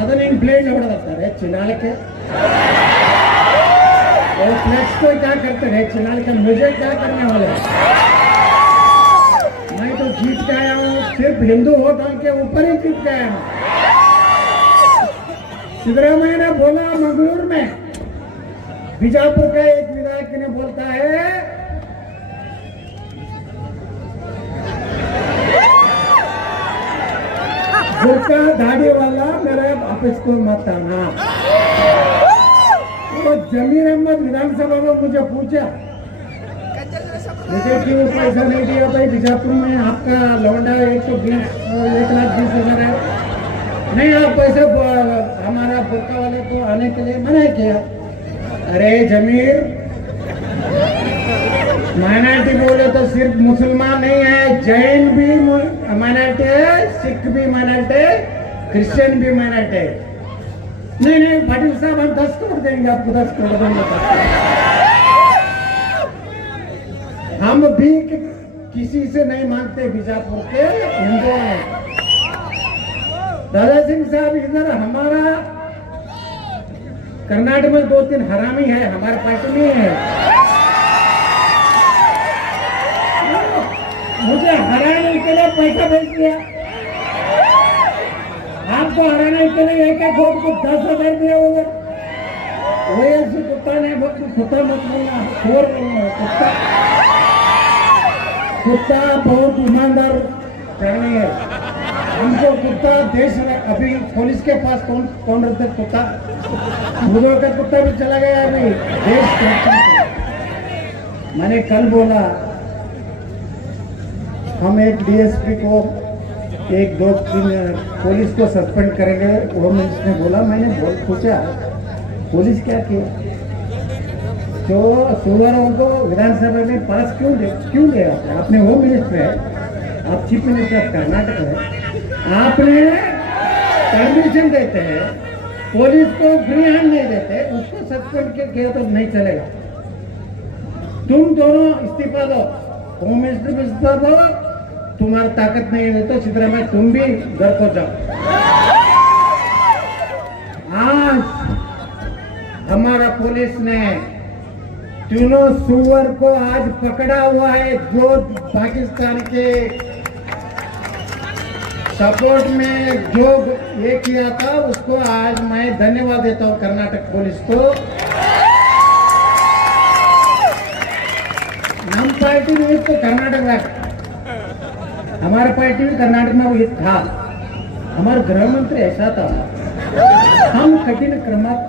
ಅದನ್ನ ಹಿಂಗ್ ಬ್ಲೇಡ್ ಹೊಡೆದಾರೆ ಚಿನ್ನಾಲಕ್ಕೆ. और फ्लेक्स को क्या करते हैं चिनाल का, मुझे क्या करने वाले हैं? मैं तो जीत के आया हूँ, सिर्फ हिंदू होटल के ऊपर ही जीत के आया हूँ। सिद्धरामैया ने बोला मंगलूर में, बीजापुर का एक विधायक ने बोलता है गुरका दाढ़ी वाला मेरे ऑफिस को मत आना। तो जमीर अहमद विधानसभा में मुझे पूछा, मुझे क्यों पैसा नहीं दिया भाई? बीजापुर में आपका लौंडा 1,20,000 है, नहीं आप पैसे हमारा बुर्का वाले को आने के लिए मना किया। अरे जमीर, माइनॉरिटी बोले तो सिर्फ मुसलमान नहीं है, जैन भी माइनॉरिटी है, सिख भी माइनॉरिटी है, क्रिश्चियन भी माइनॉरिटी है। नहीं पाटिल साहब हम 10 करोड़ देंगे आपको, 10 करोड़ देंगे। हम भी किसी से नहीं मांगते बीजापुर के हिंदुओं ने। दादा सिंह साहब इधर हमारा कर्नाटक में 2-3 हरामी है, हमारे पार्टी में है। मुझे हराने के लिए पैसा भेज दिया, आपको हराने के लिए एक वोट को 10,000 दिया होगा। वो ऐसे कुत्ता नहीं बोल, कुत्ता मत बोलना, चोर बोलना। कुत्ता बहुत ईमानदार प्राणी है, हमको कुत्ता देश में अभी पुलिस के पास कौन रहता कुत्ता? मुझे का कुत्ता भी चला गया अभी देश। मैंने कल बोला हम एक डीएसपी को 1-2 पुलिस को सस्पेंड करेंगे, होम मिनिस्टर ने बोला। मैंने पूछा पुलिस क्या किया, तो सुवरों को विधानसभा में पास क्यों दे? आपने होम मिनिस्टर है, आप चीफ मिनिस्टर ऑफ कर्नाटक है, आपने परमिशन देते हैं, पुलिस को फ्री हैंड नहीं देते, उसको सस्पेंड किया तो नहीं चलेगा। तुम दोनों इस्तीफा दो, होम मिनिस्टर भी इस्तीफा दो, तुम्हारा ताकत नहीं है तो सिद्धरामैया तुम भी घर को जाओ। आज हमारा पुलिस ने तीनों सुअर को आज पकड़ा हुआ है, जो पाकिस्तान के सपोर्ट में जो ये किया था, उसको आज मैं धन्यवाद देता हूं कर्नाटक पुलिस को। नम पार्टी में तो कर्नाटक में, हमारा पार्टी भी कर्नाटक में वो था, हमारा गृह मंत्री ऐसा था, हम कठिन क्रमांक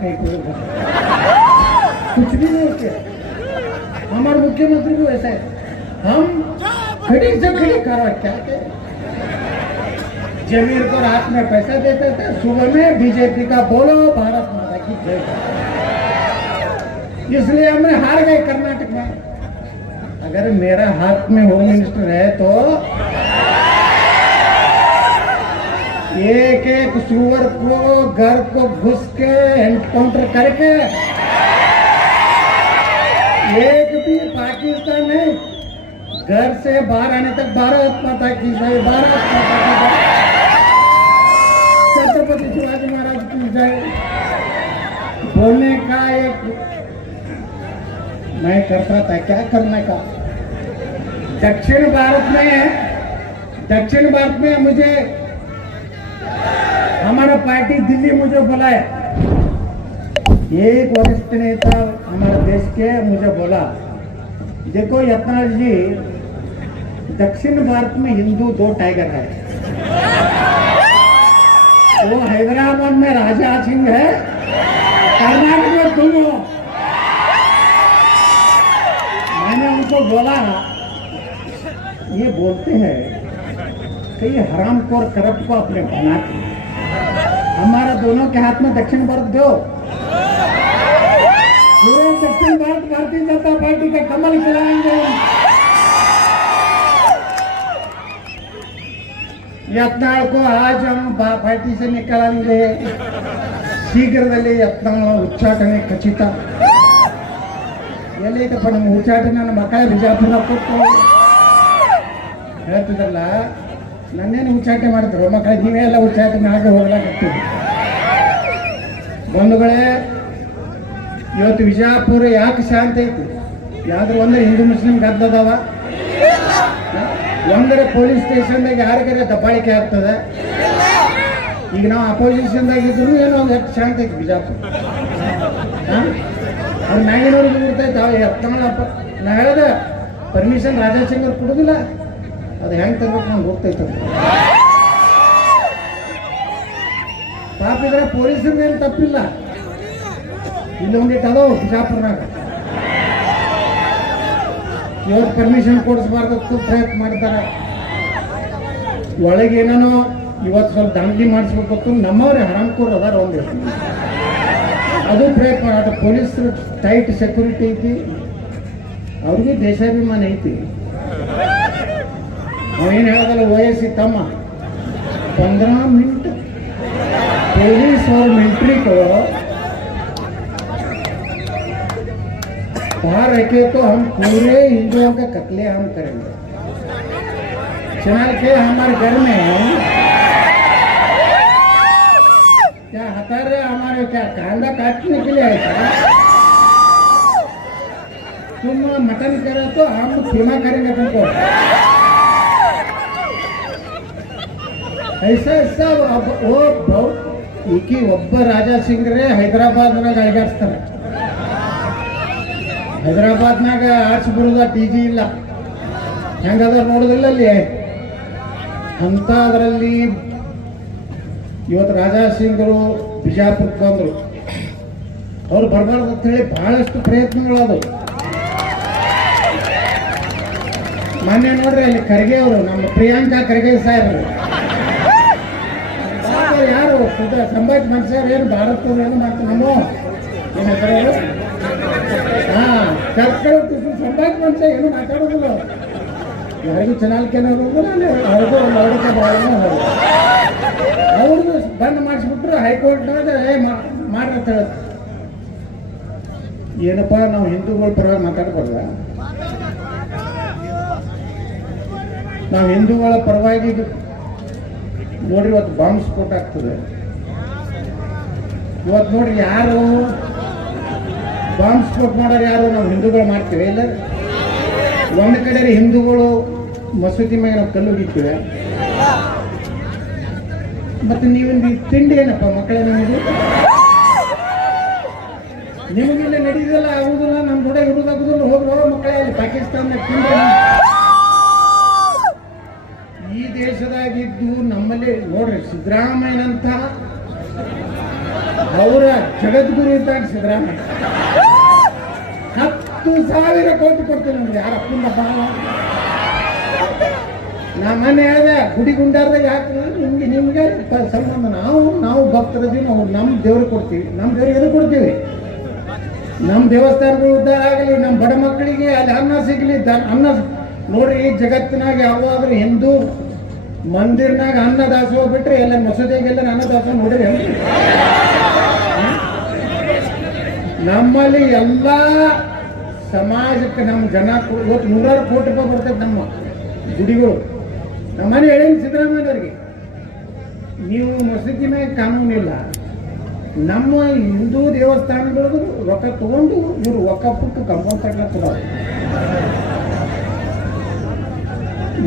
कुछ भी नहीं किया। हमारे मुख्यमंत्री भी वैसा है, हम खड़ी से खड़ी कार्रवाई क्या थे। जमीर को रात में पैसा देते थे, सुबह में बीजेपी का बोलो भारत माता की जय, इसलिए हमने हार गए कर्नाटक में। अगर मेरा हाथ में होम मिनिस्टर है तो एक सुअर को घर को घुस के एनकाउंटर करके एक भी पाकिस्तान नहीं, घर से बाहर आने तक भारत माता की जय, भारत माता की जय, छत्रपति शिवाजी महाराज की जय बोलने का एक मैं करता था। क्या करने का? दक्षिण भारत में मुझे हमारा पार्टी दिल्ली मुझे बुलाया, एक वरिष्ठ नेता हमारे देश के मुझे बोला, देखो यत्नाल जी, दक्षिण भारत में हिंदू 2 टाइगर है, वो हैदराबाद में राजा सिंह है, कर्नाटक में तुम हो। मैंने उनको बोला, ये बोलते हैं कि ये हरामखोर करप्ट को अपने बनाते, हमारा दोनों के हाथ में दक्षिण भारत दो, पूरे दक्षिण भारत भारतीय जनता पार्टी का कमल खिलाएंगे। यत्नाल को आज हम पार्टी से निकालेंगे, शीघ्रदಲ್ಲೇ ಯತ್ನಾಳ ಉಚ್ಚಾಟನೆ ಖಚಿತ। ಎಲ್ಲಿಗಪ್ಪ ನಮ್ಮ ಉಚ್ಚಾಟನೆ? ನನ್ನ ಮಕ್ಕಳ ಬಿಜಾಪುರ ಕೊಟ್ಟು ಹೇಳ್ತಿದ್ರಲ್ಲ, ನನ್ನೇನು ಉಚ್ಚಾಟನೆ ಮಾಡಿದ್ರು ಮಕ್ಕಳ, ನೀವೇ ಎಲ್ಲ ಉಚ್ಚಾಟನೆ ಆಗಿ ಹೋಗ್ಲಾಕತ್ತೀವಿ ಬಂಧುಗಳೇ। ಇವತ್ತು ವಿಜಾಪುರ ಯಾಕೆ ಶಾಂತಿ ಐತಿ? ಯಾವ್ದು ಒಂದ್ರೆ ಹಿಂದೂ ಮುಸ್ಲಿಂ ಗದ್ದದವ, ಒಂದರ ಪೊಲೀಸ್ ಸ್ಟೇಷನ್ದಾಗ ಯಾರಿಗಾರ ದಬ್ಬಾಳಿಕೆ ಆಗ್ತದೆ। ಈಗ ನಾವು ಅಪೋಸಿಷನ್ದಾಗ ಇದ್ರು ಏನೋ ಒಂದು ಎಷ್ಟು ಶಾಂತಿ ಐತಿ ಬಿಜಾಪುರ, ಅವ್ರು ಮ್ಯಾಗಿನವ್ರಿಗೆ ಬಿಡ್ತೈತೆ ಎತ್ತಂಗಳಪ್ಪ। ನಾ ಹೇಳ್ದ ಪರ್ಮಿಷನ್ ರಾಜಾ ಸಿಂಗ್ ಅವ್ರು ಕೊಡೋದಿಲ್ಲ, ಅದು ಹೆಂಗೆ ತರ್ಬೇಕು ನಂಗೆ ಹೋಗ್ತೈತೆ ಪಾಪ। ಇದ್ರೆ ಪೊಲೀಸರಿಗೆ ಏನು ತಪ್ಪಿಲ್ಲ, ಇಲ್ಲೊಂದಿಟ್ಟು ಅದಾವ ಬಿಜಾಪುರನಾಗ, ಇವತ್ತು ಪರ್ಮಿಷನ್ ಕೊಡಿಸ್ಬಾರ್ದು ಪ್ರಯತ್ನ ಮಾಡ್ತಾರೆ। ಒಳಗೆ ಏನೇನೋ ಇವತ್ತು ಸ್ವಲ್ಪ ದಾಂಧಲಿ ಮಾಡಿಸ್ಬೇಕು, ನಮ್ಮವ್ರೆ ಹರಾಮ್ಕೋರ್ ಅದಾರ ಒಂದು ಅದು ಪ್ರಯತ್ನ ಮಾಡ। ಪೊಲೀಸರು ಟೈಟ್ ಸೆಕ್ಯೂರಿಟಿ ಐತಿ, ಅವ್ರಿಗೆ ದೇಶಾಭಿಮಾನ ಐತಿ। ಅವೇನು ಹೇಳೋದಲ್ಲ, ವಯಸ್ಸಿ ತಮ್ಮ 15 मिनट पुलिस और मिलिट्री को बाहर रखे तो हम पूरे हिंदुओं का कत्लेआम करेंगे। चुनाव के हमारे घर में क्या हथियार है? हमारे क्या कांदा काटने के लिए है क्या? तुम मटन करो तो हम खीमा करेंगे तुमको। ऐसा ऐसा वो ಈಕಿ ಒಬ್ಬ ರಾಜಾ ಸಿಂಗ್ರೆ ಹೈದರಾಬಾದ್ನಾಗ ಅಳಗಾಡಿಸ್ತಾರೆ। ಹೈದರಾಬಾದ್ನಾಗ ಆರ್ಟ್ಸ್ ಬರೋದ TG ಇಲ್ಲ, ಹೆಂಗದ ನೋಡೋದಿಲ್ಲ ಅಲ್ಲಿ ಅಂತ। ಅದರಲ್ಲಿ ಇವತ್ತು ರಾಜಾ ಸಿಂಗ್ರು ಬಿಜಾಪುರಕ್ಕೆ ಬಂದರು, ಅವ್ರು ಬರಬಾರ್ದು ಅಂತ ಹೇಳಿ ಬಹಳಷ್ಟು ಪ್ರಯತ್ನಗಳದು। ಮೊನ್ನೆ ನೋಡ್ರಿ ಅಲ್ಲಿ ಖರ್ಗೆ ಅವರು, ನಮ್ಮ ಪ್ರಿಯಾಂಕಾ ಖರ್ಗೆ ಸಾಹೇಬರು, ಯಾರು ಸಂಭಾಜ್ ಮನುಷ್ಯರು ಏನು ಭಾರತದ ಏನು ಮಾಡ್ತಾರೆ ನಮ್ಮ ಏನು ಹೆಸರು ಕರ್ಕಳ ಸಂಭಾಜ್ ಮನುಷ್ಯ ಏನು ಮಾತಾಡೋದಿಲ್ಲ, ಯಾರಿಗೂ ಚುನಾವಣೆ ಅವ್ರಿಗೂ ನೋಡಕ್ಕೆ ಅವ್ರದ್ದು ಬಂದ್ ಮಾಡಿಸ್ಬಿಟ್ರು ಹೈಕೋರ್ಟ್ನಾಗ ಮಾಡ್ರಂತ ಹೇಳುತ್ತೆ। ಏನಪ್ಪ ನಾವು ಹಿಂದೂಗಳ ಪರವಾಗಿ ಮಾತಾಡ್ಬಾರ್ದ? ನಾವು ಹಿಂದೂಗಳ ಪರವಾಗಿ ನೋಡ್ರಿ, ಇವತ್ತು ಬಾಂಬ್ ಸ್ಫೋಟ ಆಗ್ತದೆ। ಇವತ್ತು ನೋಡ್ರಿ ಯಾರು ಬಾಂಬ್ ಸ್ಫೋಟ ಮಾಡೋರು ಯಾರು? ನಾವು ಹಿಂದೂಗಳು ಮಾಡ್ತೀವಿ ಇಲ್ಲ? ಒಂದು ಕಡೆ ಹಿಂದೂಗಳು ಮಸೂತಿ ಮೇಲೆ ನಾವು ಕಲ್ಲು ಹಿಡಿತೀವಿ, ಮತ್ತೆ ನೀವೊಂದು ತಿಂಡಿ ಏನಪ್ಪ ಮಕ್ಕಳೇ? ನಿಮಗಿಲ್ಲ ನಡೀದಲ್ಲ, ಆಗುದಿಲ್ಲ, ನಮ್ಮ ಕೂಡ ಇರುವುದಾಗುದಿಲ್ಲ, ಹೋಗ್ರೋ ಮಕ್ಕಳೇ ಅಲ್ಲಿ ಪಾಕಿಸ್ತಾನದಾಗ ತಿಂಡಿ। ಈ ದೇಶದಾಗಿದ್ದು ನಮ್ಮಲ್ಲಿ ನೋಡ್ರಿ ಸಿದ್ದರಾಮಯ್ಯನಂತ ಅವರ ಜಗದ್ಗುರು ಇದ್ದಾಗ ಸಿದ್ದರಾಮಯ್ಯ 10,000 ಕೋಟಿ ಕೊಡ್ತೀನಿ ಅಂದ್ರೆ ಯಾರಪ್ಪಂದ ಭಾವ। ನಾ ಮೊನ್ನೆ ಹೇಳಿದೆ ಗುಡಿ ಗುಂಡಾರ್ದಾಗ ಯಾಕೆ ನಿಮ್ಗೆ ಸಂಬಂಧ, ನಾವು ಭಕ್ತರದೀವಿ, ನಾವು ನಮ್ಮ ದೇವ್ರಿಗೆ ಕೊಡ್ತೀವಿ, ನಮ್ಮ ದೇವ್ರಿಗೆ ಎದು ಕೊಡ್ತೀವಿ? ನಮ್ಮ ದೇವಸ್ಥಾನಗಳು ಉದ್ಧಾರ ಆಗಲಿ, ನಮ್ಮ ಬಡ ಮಕ್ಕಳಿಗೆ ಅಲ್ಲಿ ಅನ್ನ ಸಿಗಲಿ, ಅನ್ನ ನೋಡ್ರಿ ಜಗತ್ತಿನಾಗ ಯಾವಾದ್ರೂ ಹಿಂದೂ ಮಂದಿರ್ನಾಗ ಅನ್ನ ದಾಸೋಹ ಬಿಟ್ರೆ ಎಲ್ಲ ಮಸೂದೆಗೆಲ್ಲ ಅನ್ನ ದಾಸೋಹ ನೋಡಿರಿ? ನಮ್ಮಲ್ಲಿ ಎಲ್ಲ ಸಮಾಜಕ್ಕೆ ನಮ್ಮ ಜನ ಇವತ್ತು 100 ಕೋಟಿ ರೂಪಾಯಿ ಬರ್ತದೆ ನಮ್ಮ ಗುಡಿಗಳು. ನಮ್ಮ ಮನೆ ಹೇಳೀನಿ ಸಿದ್ದರಾಮಯ್ಯವ್ರಿಗೆ, ನೀವು ಮಸೀದಿ ಮೇಲೆ ಕಾನೂನಿಲ್ಲ, ನಮ್ಮ ಹಿಂದೂ ದೇವಸ್ಥಾನಗಳಿಗೂ ರೊಕ್ಕ ತಗೊಂಡು ಇವರು ವಕಫಕ್ಕೆ ಕಂಪೌಂಡ್ ಕಟ್ಲತ್ತದ.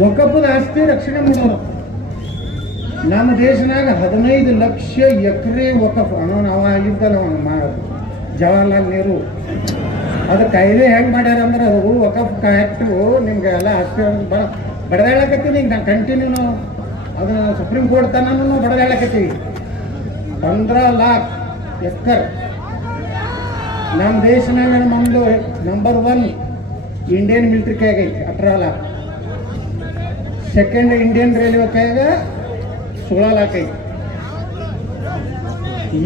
ವಕಫದ ಆಸ್ತಿ ರಕ್ಷಣೆ ಮಾಡೋರು. ನಮ್ಮ ದೇಶನಾಗ 15 ಲಕ್ಷ ಎಕರೆ ವಕಫ್ ಅವ ಆಗಿದ್ದಲ್ಲ ಜವಾಹರ್ಲಾಲ್ ನೆಹರು. ಅದು ಕಾಯ್ದೆ ಹೆಂಗೆ ಮಾಡ್ಯಾರ ಅಂದ್ರೆ ಅದು ವಕಫ್ ಆ್ಯಕ್ಟು ನಿಮ್ಗೆ ಎಲ್ಲ ಆಸ್ತಿ ಬಡದಾಳಕತ್ತೀವಿ. ಈಗ ಕಂಟಿನ್ಯೂ ನಾವು ಅದನ್ನು ಸುಪ್ರೀಂ ಕೋರ್ಟ್ ತನೂ ಬಡದಾಳಕತ್ತೀವಿ. 15 ಲಾಖ್ ಎಕರ್ ನಮ್ಮ ದೇಶನಾಗ ನಮ್ಮದು ನಂಬರ್ 1 ಇಂಡಿಯನ್ ಮಿಲಿಟರಿ ಕೈಯಾಗ ಐತಿ 18 ಲಾಖ್. ಸೆಕೆಂಡ್ ಇಂಡಿಯನ್ ರೈಲ್ವೆ ಕೈಯಾಗ 16 ಲಾಖ್ ಐತಿ.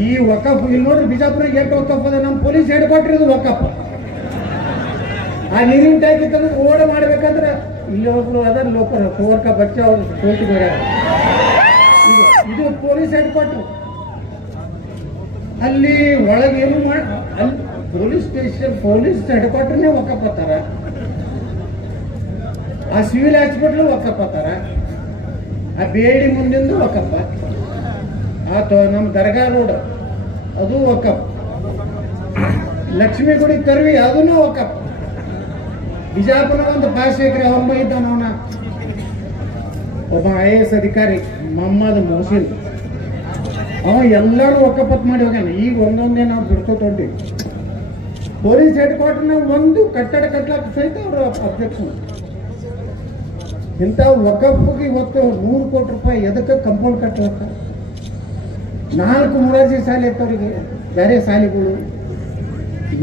ಈ ವಕಫ್ ಇಲ್ಲಿ ನೋಡ್ರಿ ಬಿಜಾಪುರಿಗೆ ಎಷ್ಟು ವಕಫ್ ಅದ. ನಮ್ಮ ಪೊಲೀಸ್ ಹೆಡ್ ಕ್ವಾರ್ಟರ್ ಇದು ವಕಫ್. ಆ ನೀರಿನ ಟ್ಯಾಂಕಿ ತಂದು ರೋಡ್ ಮಾಡ್ಬೇಕಂದ್ರೆ ಇಲ್ಲಿ ಒಬ್ರು ಅದರ ಲೋಕಲ್ ಕೋರ್ಕ ಬಚ್ಚ ಅವರು ಕೋರ್ಟಿಗೆ ಹೋಗ್ಯಾರ. ಇದು ಪೊಲೀಸ್ ಹೆಡ್ ಕ್ವಾರ್ಟರ್. ಅಲ್ಲಿ ಒಳಗೆ ಏನು ಅಲ್ಲಿ ಪೊಲೀಸ್ ಸ್ಟೇಷನ್ ಪೊಲೀಸ್ ಹೆಡ್ ಕ್ವಾರ್ಟರ್ನೇ ವಕಫ್ ಅತ್ತಾರ. ಆ ಸಿವಿಲ್ ಹಾಸ್ಪಿಟ್ಲು ವಕಫ್ ಅತ್ತಾರ. ಆ ಬೇಡಿ ಮುಂದಿಂದು ವಕಫ. ನಮ್ಮ ದರ್ಗಾ ರೋಡ್ ಅದು ವಕಫ್. ಲಕ್ಷ್ಮೀ ಗುಡಿ ಕರ್ವಿ ಅದನ್ನು ವಕಫ್. ಬಿಜಾಪುರ ಒಂದು 5 ಎಕರೆ ಅವಮ್ಮ ಇದ್ದಾನ. ಅವನ ಒಬ್ಬ IAS ಅಧಿಕಾರಿ ಮೊಹಮ್ಮದ್ ಮೊಹಸಿನ್, ಅವ ಎಲ್ಲರೂ ವಕಫತ್ ಮಾಡಿ ಹೋಗ್ಯಾನ. ಈಗ ಒಂದೊಂದೇ ನಾವು ಬಿಡ್ಕೋತ ಹೊಂಟಿವಿ. ಪೊಲೀಸ್ ಹೆಡ್ ಕ್ವಾರ್ಟರ್ನ ಒಂದು ಕಟ್ಟಡ ಕಟ್ಲಕ್ಕೆ ಸಹಿತ ಅವರು ಅಬ್ಜೆಕ್ಷನ್. ಇಂಥ ವಕಫ್ಗೆ ಇವತ್ತು 100 ಕೋಟಿ ರೂಪಾಯಿ ಎದಕ್ಕೆ ಕಂಪೌಂಡ್ ಕಟ್ಟಬೇಕು? 4 ಮೊರಾರ್ಜಿ ಶಾಲೆ ಇತ್ತವರಿಗೆ, ಬೇರೆ ಶಾಲೆಗಳು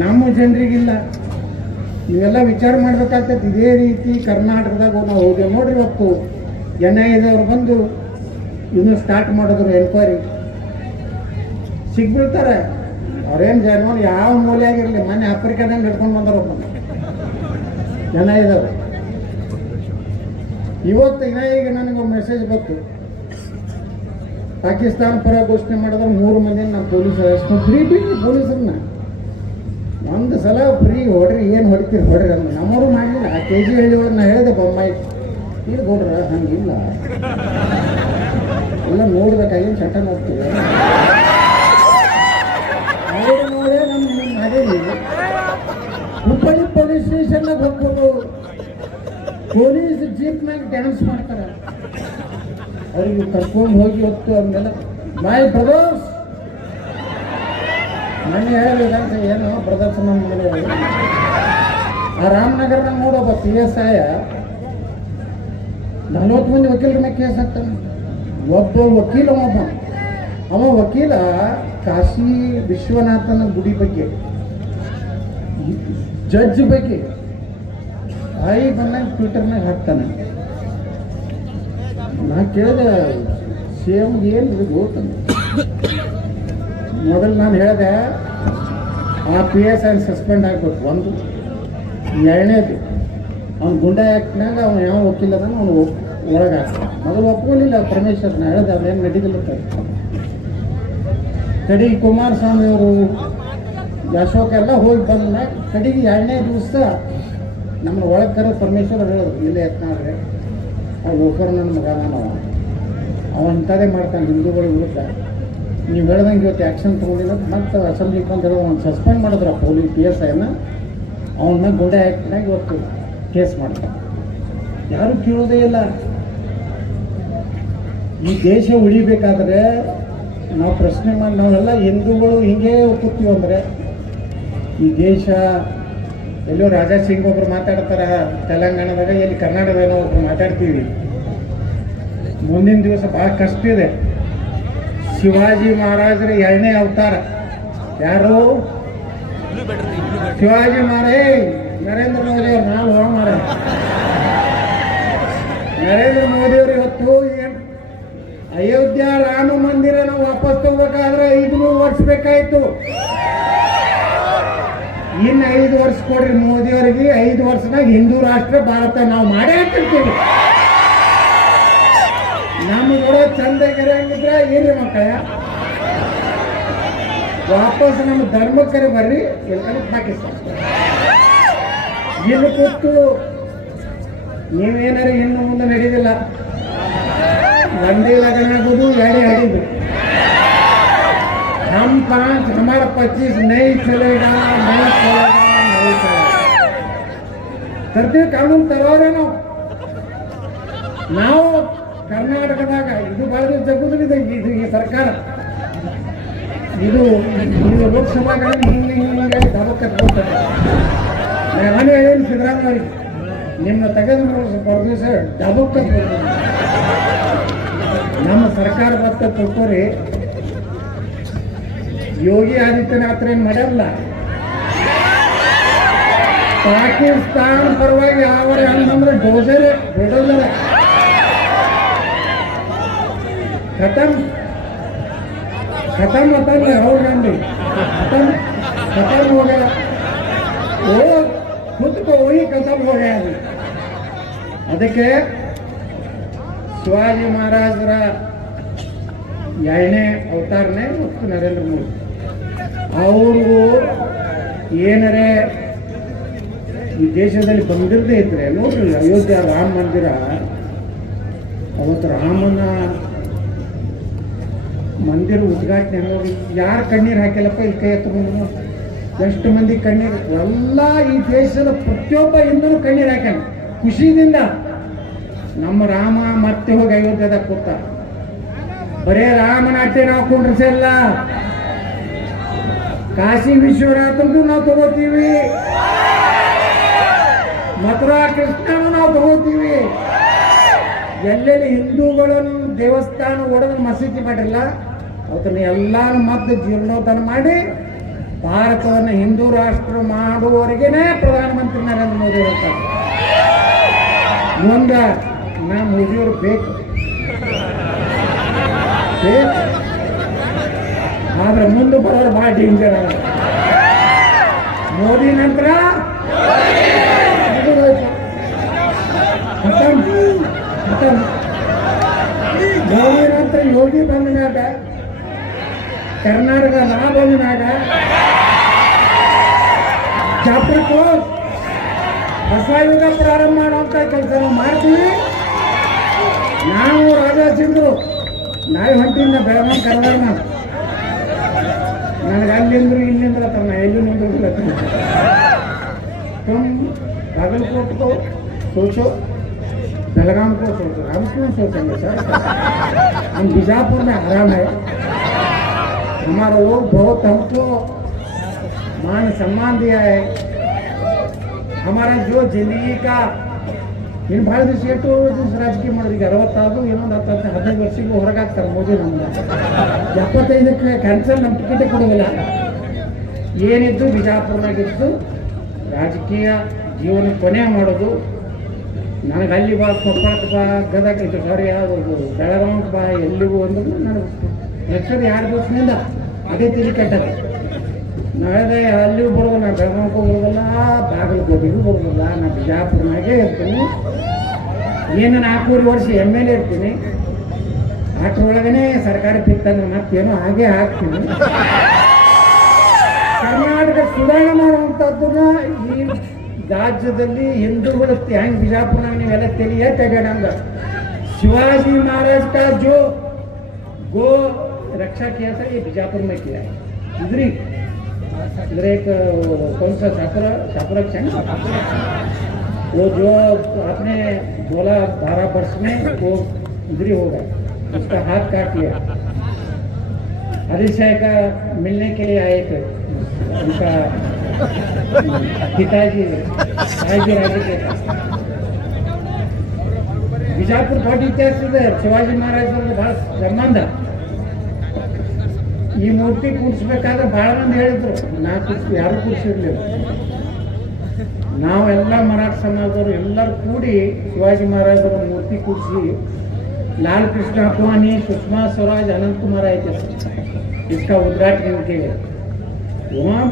ನಮ್ಮ ಜನರಿಗಿಲ್ಲ. ನೀವೆಲ್ಲ ವಿಚಾರ ಮಾಡ್ಬೇಕಾಗ್ತದೆ. ಇದೇ ರೀತಿ ಕರ್ನಾಟಕದಾಗ ನಾವು ಹೋದೇವು ನೋಡ್ರಿ. ಇವತ್ತು NIAದವ್ರು ಬಂದು ಇನ್ನೂ ಸ್ಟಾರ್ಟ್ ಮಾಡಿದ್ರು ಎನ್ಕ್ವೈರಿ. ಸಿಗ್ಬಿಡ್ತಾರೆ ಅವ್ರೇನು ಜನ ಯಾವ ಮೂಲೆಯಾಗಿರಲಿ. ಮೊನ್ನೆ ಆಫ್ರಿಕಾದಂಗೆ ಹಿಡ್ಕೊಂಡು ಬಂದಾರಪ್ಪ NIAದವ್ರು. ಇವತ್ತು ಈಗ ನನಗೆ ಮೆಸೇಜ್ ಬಂತು, ಪಾಕಿಸ್ತಾನ ಪರ ಘೋಷಣೆ ಮಾಡಿದ್ರೆ 3 ಮಂದಿ ನಮ್ಮ ಪೊಲೀಸ್ ಅರೆಸ್ಟ್ ಫ್ರೀ ಬಿಡಿ ಪೊಲೀಸರನ್ನ. ಒಂದು ಸಲ ಫ್ರೀ ಹೊಡ್ರಿ, ಏನು ಹೊಡಿತೀರಿ ಹೊಡ್ರಿ ಅಂದ. ನಮ್ಮವರು ಮಾಡಲಿಲ್ಲ. ಆ KG ಹಳ್ಳಿಯವ್ರನ್ನ ಹೇಳಿದೆ ಬೊಮ್ಮಾಯಿ ಇದು ಕೊಡ್ರ ಹಂಗಿಲ್ಲ, ಎಲ್ಲ ನೋಡ್ಬೇಕಾಗಿ ಚಟ ನೋಡ್ತೀವಿ. ನೋಡೇ ನಮ್ಮ ಅದೇವಿ ಹುಬ್ಬಳ್ಳಿ ಪೊಲೀಸ್ ಸ್ಟೇಷನ್ನಾಗ ಹೋಗ್ಬೋದು. ಪೊಲೀಸ್ ಜೀಪ್ನಾಗ ಡ್ಯಾನ್ಸ್ ಮಾಡ್ತಾರೆ. ಅವ್ರಿಗೆ ಕರ್ಕೊಂಡು ಹೋಗಿ ಹೊತ್ತು ಅಂದೆಲ್ಲ ಮೈ ಬ್ರದರ್ಸ್ ಮನೆ ಹೇಳಬೇಕಂತ ಏನು ಬ್ರದರ್ಸ್ ನಮ್ಮ ಮನೆ. ಆ ರಾಮನಗರನಾಗ ನೋಡೋಬ್ಬ PSI 40 ಮಂದಿ ವಕೀಲರ ಮೇಲೆ ಕೇಸ್ ಹಾಕ್ತಾನೆ. ಒಬ್ಬ ವಕೀಲ ಅವ ವಕೀಲ ಕಾಶಿ ವಿಶ್ವನಾಥನ ಗುಡಿ ಬಗ್ಗೆ, ಜಡ್ಜ್ ಬಗ್ಗೆ ಬಂದಾಗ ಟ್ವಿಟರ್ನಾಗ ಹಾಕ್ತಾನೆ. ನಾ ಕೇಳಿದೆ CM ಏನು ಗೊತ್ತಂದ. ಮೊದಲು ನಾನು ಹೇಳಿದೆ ಆ PSI ಸಸ್ಪೆಂಡ್ ಆಗ್ಬೇಕು. ಒಂದು ಎರಡನೇದು ಅವ್ನು ಗುಂಡ ಆ್ಯಕ್ಟ್ನಾಗ ಅವ್ನು ಯಾವ ವಕೀಲ ಅದಾನ ಅವನು ಒಳಗೆ ಹಾಕ್ತಾನೆ. ಮೊದಲು ಒಪ್ಕೊಳ್ಳಿಲ್ಲ ಪರಮೇಶ್ವರ್. ನಾ ಹೇಳಿದೆ ಅದೇನು ನಡೀದಿಲ್ಲ. ಕಡೆಗೆ ಕುಮಾರಸ್ವಾಮಿ ಅವರು ಅಶೋಕ್ ಎಲ್ಲ ಹೋಗಿ ಬಂದ ಕಡೆಗೆ 2ನೇ ದಿವಸ ನಮ್ಮನ್ನು ಒಳಗೆ ಕರೆ ಪರಮೇಶ್ವರ್ ಹೇಳಿದ್ರು, ಇಲ್ಲೇ ಯತ್ನಾಳ್ರೆ ಅವ್ರು ಹೋಗೋರು ನನ್ನ ಮಗ ಅವ ಇಂಥದೇ ಮಾಡ್ತಾನೆ ಹಿಂದೂಗಳ ವಿರುದ್ಧ. ನೀವು ಹೇಳ್ದಂಗೆ ಇವತ್ತು ಆ್ಯಕ್ಷನ್ ತೊಗೊಂಡಿಲ್ಲ. ಮತ್ತು ಅಸೆಂಬ್ಲಿಗೆ ಬಂದು ಹೇಳೋ ಅವ್ನು ಸಸ್ಪೆಂಡ್ ಮಾಡಿದ್ರು ಪೊಲೀಸ್ PSIನ. ಅವನ್ನ ಗುಂಡ ಆ್ಯಕ್ಟ್ನಾಗ ಇವತ್ತು ಕೇಸ್ ಮಾಡ್ತಾರೆ. ಯಾರು ಕೇಳೋದೇ ಇಲ್ಲ. ಈ ದೇಶ ಉಳಿಬೇಕಾದ್ರೆ ನಾವು ಪ್ರಶ್ನೆ ಮಾಡಿ ನಾವೆಲ್ಲ ಹಿಂದೂಗಳು ಹಿಂಗೇ ಒಪ್ಪುತ್ತೀವಿ ಅಂದರೆ ಈ ದೇಶ ಎಲ್ಲೋ ರಾಜಾ ಸಿಂಗ್ ಒಬ್ರು ಮಾತಾಡ್ತಾರೆ ತೆಲಂಗಾಣದಾಗ, ಎಲ್ಲಿ ಕರ್ನಾಟಕದಾಗ ಒಬ್ರು ಮಾತಾಡ್ತೀವಿ. ಮುಂದಿನ ದಿವಸ ಭಾಳ ಕಷ್ಟ ಇದೆ. ಶಿವಾಜಿ ಮಹಾರಾಜರ 2ನೇ ಅವತಾರ ಯಾರು? ಶಿವಾಜಿ ಮಹಾರಾಜ್. ನರೇಂದ್ರ ಮೋದಿ ಅವ್ರು ನಾವು ಹೋಗ ಮಾರ. ನರೇಂದ್ರ ಮೋದಿಯವರು ಇವತ್ತು ಅಯೋಧ್ಯ ರಾಮ ಮಂದಿರ ನಾವು ವಾಪಸ್ ತಗೋಬೇಕಾದ್ರೆ 500 ವರ್ಷ ಬೇಕಾಯಿತು. ಇನ್ನು 5 ವರ್ಷ ಕೊಡ್ರಿ ಮೋದಿಯವರಿಗೆ. 5 ವರ್ಷನಾಗ ಹಿಂದೂ ರಾಷ್ಟ್ರ ಭಾರತ ನಾವು ಮಾಡೇ ಹಾಕಿರ್ತೀವಿ. ನಮ್ಮ ಕೂಡ ಚಂದಗೆರೆ ಹಂಗಿದ್ರೆ ಏನ್ರಿ ಮಕ್ಕಳ ವಾಪಸ್ ನಮ್ಮ ಧರ್ಮಕ್ಕರೆ ಬರ್ರಿ. ಎಲ್ಲರೂ ಪಾಕಿಸ್ತಾನ ಇಲ್ಲಿ ಕೂತು ನೀವೇನಾರು ಇನ್ನು ಮುಂದೆ ನಡೆದಿಲ್ಲ, ಒಂದೇ ಲಗ್ನ ಆಗೋದು, ಎರಡೇ ಹಡಿದು. हम 5 हमारा 25 नहीं चलेगा, नहीं चलेगा, नहीं चलेगा. करते कानूನು ತರೋರೆ ನಾವು ಕರ್ನಾಟಕದಾಗ. ಇದು ಬಹಳ ಜಗುದಿದೆ ಇದು ಈ ಸರ್ಕಾರ. ಇದು ಲೋಕಸಭಾಗಳಲ್ಲಿ ಹಿಂಗೆ ದಬ ಕಟ್ಕೊಳ್ತಾರೆ. ನಾನು ಹೇಳೇನು ಸಿದ್ದರಾಮಯ್ಯ ನಿಮ್ಮ ತೆಗೆದು ದಿವಸ ಡಬಲ್ ಕಟ್ಬೋದು. ನಮ್ಮ ಸರ್ಕಾರ ಬತ್ತ ತಿಳ್ಕೊರಿ, ಯೋಗಿ ಆದಿತ್ಯನಾಥ್ ಏನು ಮಾಡಲ್ಲ. ಪಾಕಿಸ್ತಾನ ಪರವಾಗಿ ಅವರೇ ಅಂತಂದ್ರೆ ಡೋಸರೇ ಬಿಡೋದರ खत्म खत्म होता है राहुल गांधी, खत्म हो गया. वो खुद को वही खत्म हो गया. ಅದಕ್ಕೆ ಶಿವಾಜಿ ಮಹಾರಾಜರ 2ನೇ ಅವತಾರನೇ ಮತ್ತು ನರೇಂದ್ರ ಮೋದಿ ಅವ್ರಿಗೂ ಏನರೇ ಈ ದೇಶದಲ್ಲಿ ಬಂದಿರದೇ ಇದ್ರೆ ನೋಡ್ರಿ, ಅಯೋಧ್ಯ ರಾಮ ಮಂದಿರ ಅವತ್ತು ರಾಮನ ಮಂದಿರ ಉದ್ಘಾಟನೆ ನೋಡಿ ಯಾರು ಕಣ್ಣೀರು ಹಾಕಿಲ್ಲಪ್ಪ? ಇಲ್ಲಿ ಕೈ ಎತ್ಕೊಂಡು ಎಷ್ಟು ಮಂದಿ ಕಣ್ಣೀರು, ಎಲ್ಲ ಈ ದೇಶದ ಪ್ರತಿಯೊಬ್ಬ ಹಿಂದೂ ಕಣ್ಣೀರು ಹಾಕ್ಯಾನ ಖುಷಿದಿಂದ. ನಮ್ಮ ರಾಮ ಮತ್ತೆ ಹೋಗಿ ಅಯೋಧ್ಯದಾಗ ಕೂತ. ಬರೇ ರಾಮನಾಟ್ಯ ನಾವು ಕುಂಡ್ರಿಸಲ್ಲ, ಕಾಶಿ ವಿಶ್ವನಾಥಂದು ನಾವು ತಗೋತೀವಿ, ಮಥುರಾ ಕೃಷ್ಣನು ನಾವು ತಗೋತೀವಿ. ಎಲ್ಲೆಲ್ಲಿ ಹಿಂದೂಗಳನ್ನು ದೇವಸ್ಥಾನ ಒಡೆದು ಮಸೀದಿ ಮಾಡಿರಲ್ಲ ಅವತ್ತನ್ನ ಎಲ್ಲಾನು ಮತ್ತೆ ಜೀರ್ಣೋದ್ಧಾರ ಮಾಡಿ ಭಾರತವನ್ನು ಹಿಂದೂ ರಾಷ್ಟ್ರ ಮಾಡುವವರೆಗೇನೆ ಪ್ರಧಾನಮಂತ್ರಿ ನರೇಂದ್ರ ಮೋದಿ ಇರ್ತಾರೆ. ಮುಂದೆ ಮೋದಿಯವರು ಬೇಕು, ಆದ್ರೆ ಮುಂದೆ ಬರೋರು ಭಾಳ ಡೇಂಜರ್ ಅದ. ಮೋದಿ ನಂತರ ಮೋದಿ ನಂತರ ಯೋಗಿ ಬಂದ ಮ್ಯಾಗ, ಕರ್ನಾಟಕ ನಾ ಬಂದ ಮ್ಯಾಗ ಚಾಪುರಕ್ಕೂ ಹೊಸ ಯುಗ ಪ್ರಾರಂಭ ಮಾಡುವಂತ ಕೆಲಸ ನಾವು ಮಾಡ್ತೀವಿ. ನಾವು ರಾಜಾ ಸಿಂದ್ರು ನಾಳೆ ಹೊಂಟಿನ ಬೆಳಗಾವಿ ಕರ್ನಾಟಕ ನನಗೆ ಅಲ್ಲಿಂದ್ರು ಇಲ್ಲಿಂದ್ರ ತಮ್ಮ ಎಲ್ಲಿ ನಿಂದ್ರು तुम बागलकोट को सोचो, बेलगाम को सोचो. हम क्यों सोचेंगे सर? हम बीजापुर में आराम है. हमारा लोग बहुत हमको मान सम्मान दिया है. हमारा जो जिंदगी का इन ಭಾಳ ದಿವಸ ಎಷ್ಟು ದಿವಸ ರಾಜಕೀಯ ಮಾಡೋರಿಗೆ 60 ಇನ್ನೊಂದು 15 ವರ್ಷಕ್ಕೆ ಹೊರಗಾಗ್ತಾರೆ ಮೋದಿ. ನಮ್ಗೆ 75ಕ್ಕೆ ಕ್ಯಾನ್ಸಲ್, ನಮ್ಮ ಟಿಕೆಟೇ ಕೊಡೋದಿಲ್ಲ. ಏನಿದ್ದು ಬಿಜಾಪುರನಾಗಿದ್ದು ರಾಜಕೀಯ ಜೀವನ ಕೊನೆ ಮಾಡೋದು. ನನಗೆ ಅಲ್ಲಿ ಬಾ, ಕೊಪ್ಪಳಕ್ಕೆ ಬಾ, ಗದಗ ಇದು ಸಾರಿ ಯಾವುದು ಬೆಳಗಾವಿಗೆ ಬಾ, ಎಲ್ಲಿಗೂ ಅಂದ್ರು ನನಗೆ ಲಕ್ಷದ 2 ದಿವಸದಿಂದ ಅದೇ ತಿಳಿ ಕೆಟ್ಟದ್ದು. ನಾಳೆ ಅಲ್ಲಿಗೂ ಬರೋದಿಲ್ಲ, ಬೆಳಗಾವಿಗೂ ಬರೋದಿಲ್ಲ, ಬಾಗಲಕೋಟೆಗೂ ಬರೋದಿಲ್ಲ, ನಾನು ಬಿಜಾಪುರನಾಗೇ ಇರ್ತೀನಿ. ಏನು 4 ವರ್ಷ MLA ಇರ್ತೀನಿ. ಅಷ್ಟರೊಳಗನೆ ಸರ್ಕಾರ ಬಿತ್ತಂದ್ರೆ ಮತ್ತೇನೋ ಹಾಗೆ ಹಾಕ್ತೀನಿ. ಕರ್ನಾಟಕ ಸುಧಾರಣೆ ಮಾಡುವಂಥದ್ದನ್ನ ಈ ರಾಜ್ಯದಲ್ಲಿ ಹಿಂದೂಗಳು ಹೆಂಗೆ ಬಿಜಾಪುರನಾಗ ನೀವೆಲ್ಲ ತಿಳಿಯ ತೆಗೆಯಂಗ शिवाजी महाराज का जो गो रक्षा किया था ये बीजापुर में किया है. इधर एक कौन सा छापरा वो जो आपने बोला 12 वर्ष में वो इधर हो गया, उसका हाथ काट लिया. हरीश शाह का मिलने के लिए आए थे, उनका पिताजी राजे के पास. ಬಿಜಾಪುರ ದೊಡ್ಡ ಇತಿಹಾಸ ಇದೆ. ಶಿವಾಜಿ ಮಹಾರಾಜರಿಗೆ ಭಾಳ ಸಂಬಂಧ. ಈ ಮೂರ್ತಿ ಕೂಡಿಸ್ಬೇಕಾದ್ರೆ ಭಾಳ ಮಂದಿ ಹೇಳಿದ್ರು, ಯಾರು ಕೂಡಿಸಿರ್ಲಿಲ್ಲ. ನಾವೆಲ್ಲ ಮರಾಠ ಸಮಾಜದವರು ಎಲ್ಲರೂ ಕೂಡಿ ಶಿವಾಜಿ ಮಹಾರಾಜರ ಮೂರ್ತಿ ಕೂಡಿಸಿ लाल कृष्ण अडवाणी, सुषमा स्वराज, अनंत कुमार आए थे इसका उद्घाटन के लिए. वहाँ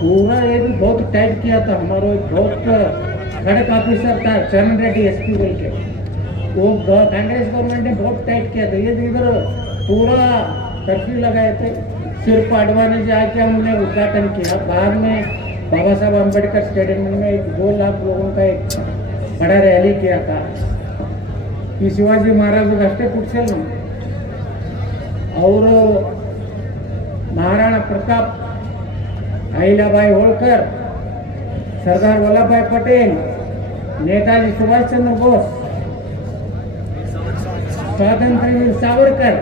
पूरा ये भी बहुत टाइट किया था. हमारा एक बहुत खड़क ऑफिसर था चरण रेड्डी SP बोल के, वो कांग्रेस गवर्नमेंट ने बहुत टाइट किया था. ये इधर पूरा कर्फ्यू लगाए थे. सिर्फ अडवाणी जी आके हमने उद्घाटन किया. बाद में बाबा साहब अम्बेडकर स्टेडियम में 2 लाख लोगों का एक बड़ा रैली किया था कि शिवाजी महाराज अष्टे कुछ और महाराणा प्रताप, अहिल्याबाई होळकर, सरदार वल्लभ भाई पटेल, नेताजी सुभाष चंद्र बोस, स्वातंत्र्य वीर सावरकर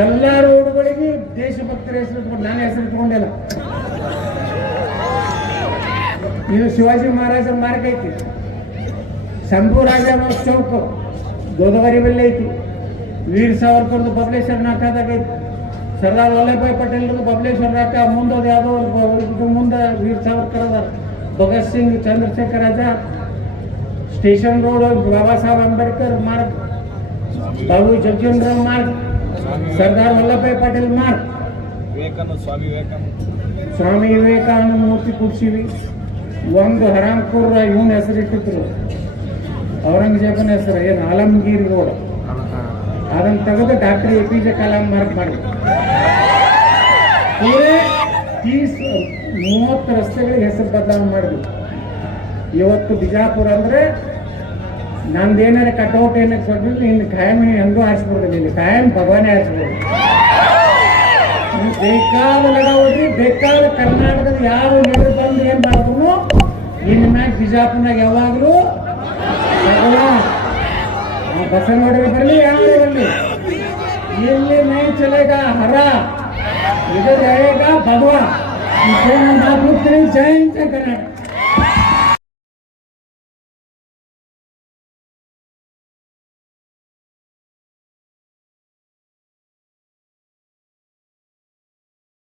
ಎಲ್ಲ ರೋಡ್ಗಳಿಗೆ ದೇಶಭಕ್ತರ ಹೆಸರು ಇಟ್ಕೊಂಡು ನಾನು ಹೆಸರು ಇಟ್ಕೊಂಡಿಲ್ಲ. ಇದು ಶಿವಾಜಿ ಮಹಾರಾಜರ ಮಾರ್ಗ ಐತಿ. ಶಂಭು ರಾಜ ಚೌಕ್ ಗೋದಾವರಿ ಬಲ್ಲಿ ಐತಿ. ವೀರ್ ಸಾವರ್ಕರ್ದು ಬಬಲೇಶ್ವರ ನಾಟಕದಾಗ ಐತಿ. ಸರ್ದಾರ್ ವಲ್ಲಭಭಾಯಿ ಪಟೇಲ್ರದು ಬಬಲೇಶ್ವರ ನಾಟಕ ಮುಂದೆ ಯಾವುದೋ ಮುಂದೆ ವೀರ್ ಸಾವರ್ಕರ್ ಅದ. ಭಗತ್ ಸಿಂಗ್, ಚಂದ್ರಶೇಖರ್ ಆಜಾದ್, ಸ್ಟೇಷನ್ ರೋಡ್ ಬಾಬಾ ಸಾಹೇಬ್ ಅಂಬೇಡ್ಕರ್ ಮಾರ್ಗ್, ಬಾಬು ಜಗಜೀವನ್ ರಾಮ್ ಮಾರ್ಗ್, सरदार वल्लभभाई पटेल मार्ग, स्वामी विवेकानंद मूर्ति कुर्सीवी ಒಂದು ಹರಾಂಪುರ ಇವನ ಹೆಸರಿಟ್ಟಿದ್ರು, ಔರಂಗಜೇಬನ ಹೆಸರು ಏನು ಆಲಂಗೀರ್ ರೋಡ್, ಅದನ್ನು ತೆಗೆದು ಡಾಕ್ಟರ್ APJ ಕಲಾಂ ಮಾರ್ಕ್ ಮಾಡಿ ಪೂರೇ 30 ರಸ್ತೆಗಳಿಗೆ ಹೆಸರು ಬದಲಾವಣೆ ಮಾಡಿದ್ವಿ. ಇವತ್ತು ಬಿಜಾಪುರ ಅಂದ್ರೆ ನಂದೇನಾರ ಕಟ್ಔಟ್ ಏನಕ್ಕೆ ಸೊಡ್ಡಿಲ್ಲ, ಇನ್ನು ಕಾಯಂ ಹೆಂಗೂ ಆರಿಸ್ಬಿಡ್ದಿಲ್ಲ, ಇಲ್ಲಿ ಕಾಯಂ ಭಗವಾನೇ ಆರಿಸ್ಬೋದು. ಬೇಕಾದ ಲಗಾವಡ್ರಿ, ಬೇಕಾದ ಕರ್ನಾಟಕದ ಯಾರು ಲೀಡರ್ ಬಂದು ಏನ್ ಮಾಡಿದ್ರು ಇನ್ನು ಮ್ಯಾಗ ಬಿಜಾಪುರ್ನಾಗ ಯಾವಾಗಲೂ ಬಸವನಗೌಡರು ಬರಲಿ, ಯಾರೇ ಬರಲಿ, ಇಲ್ಲಿ ನೈ ಚಲೇಗ ಹರ, ಇದು रहेगा भगवा. जय हिंद, जय कर्नाटक.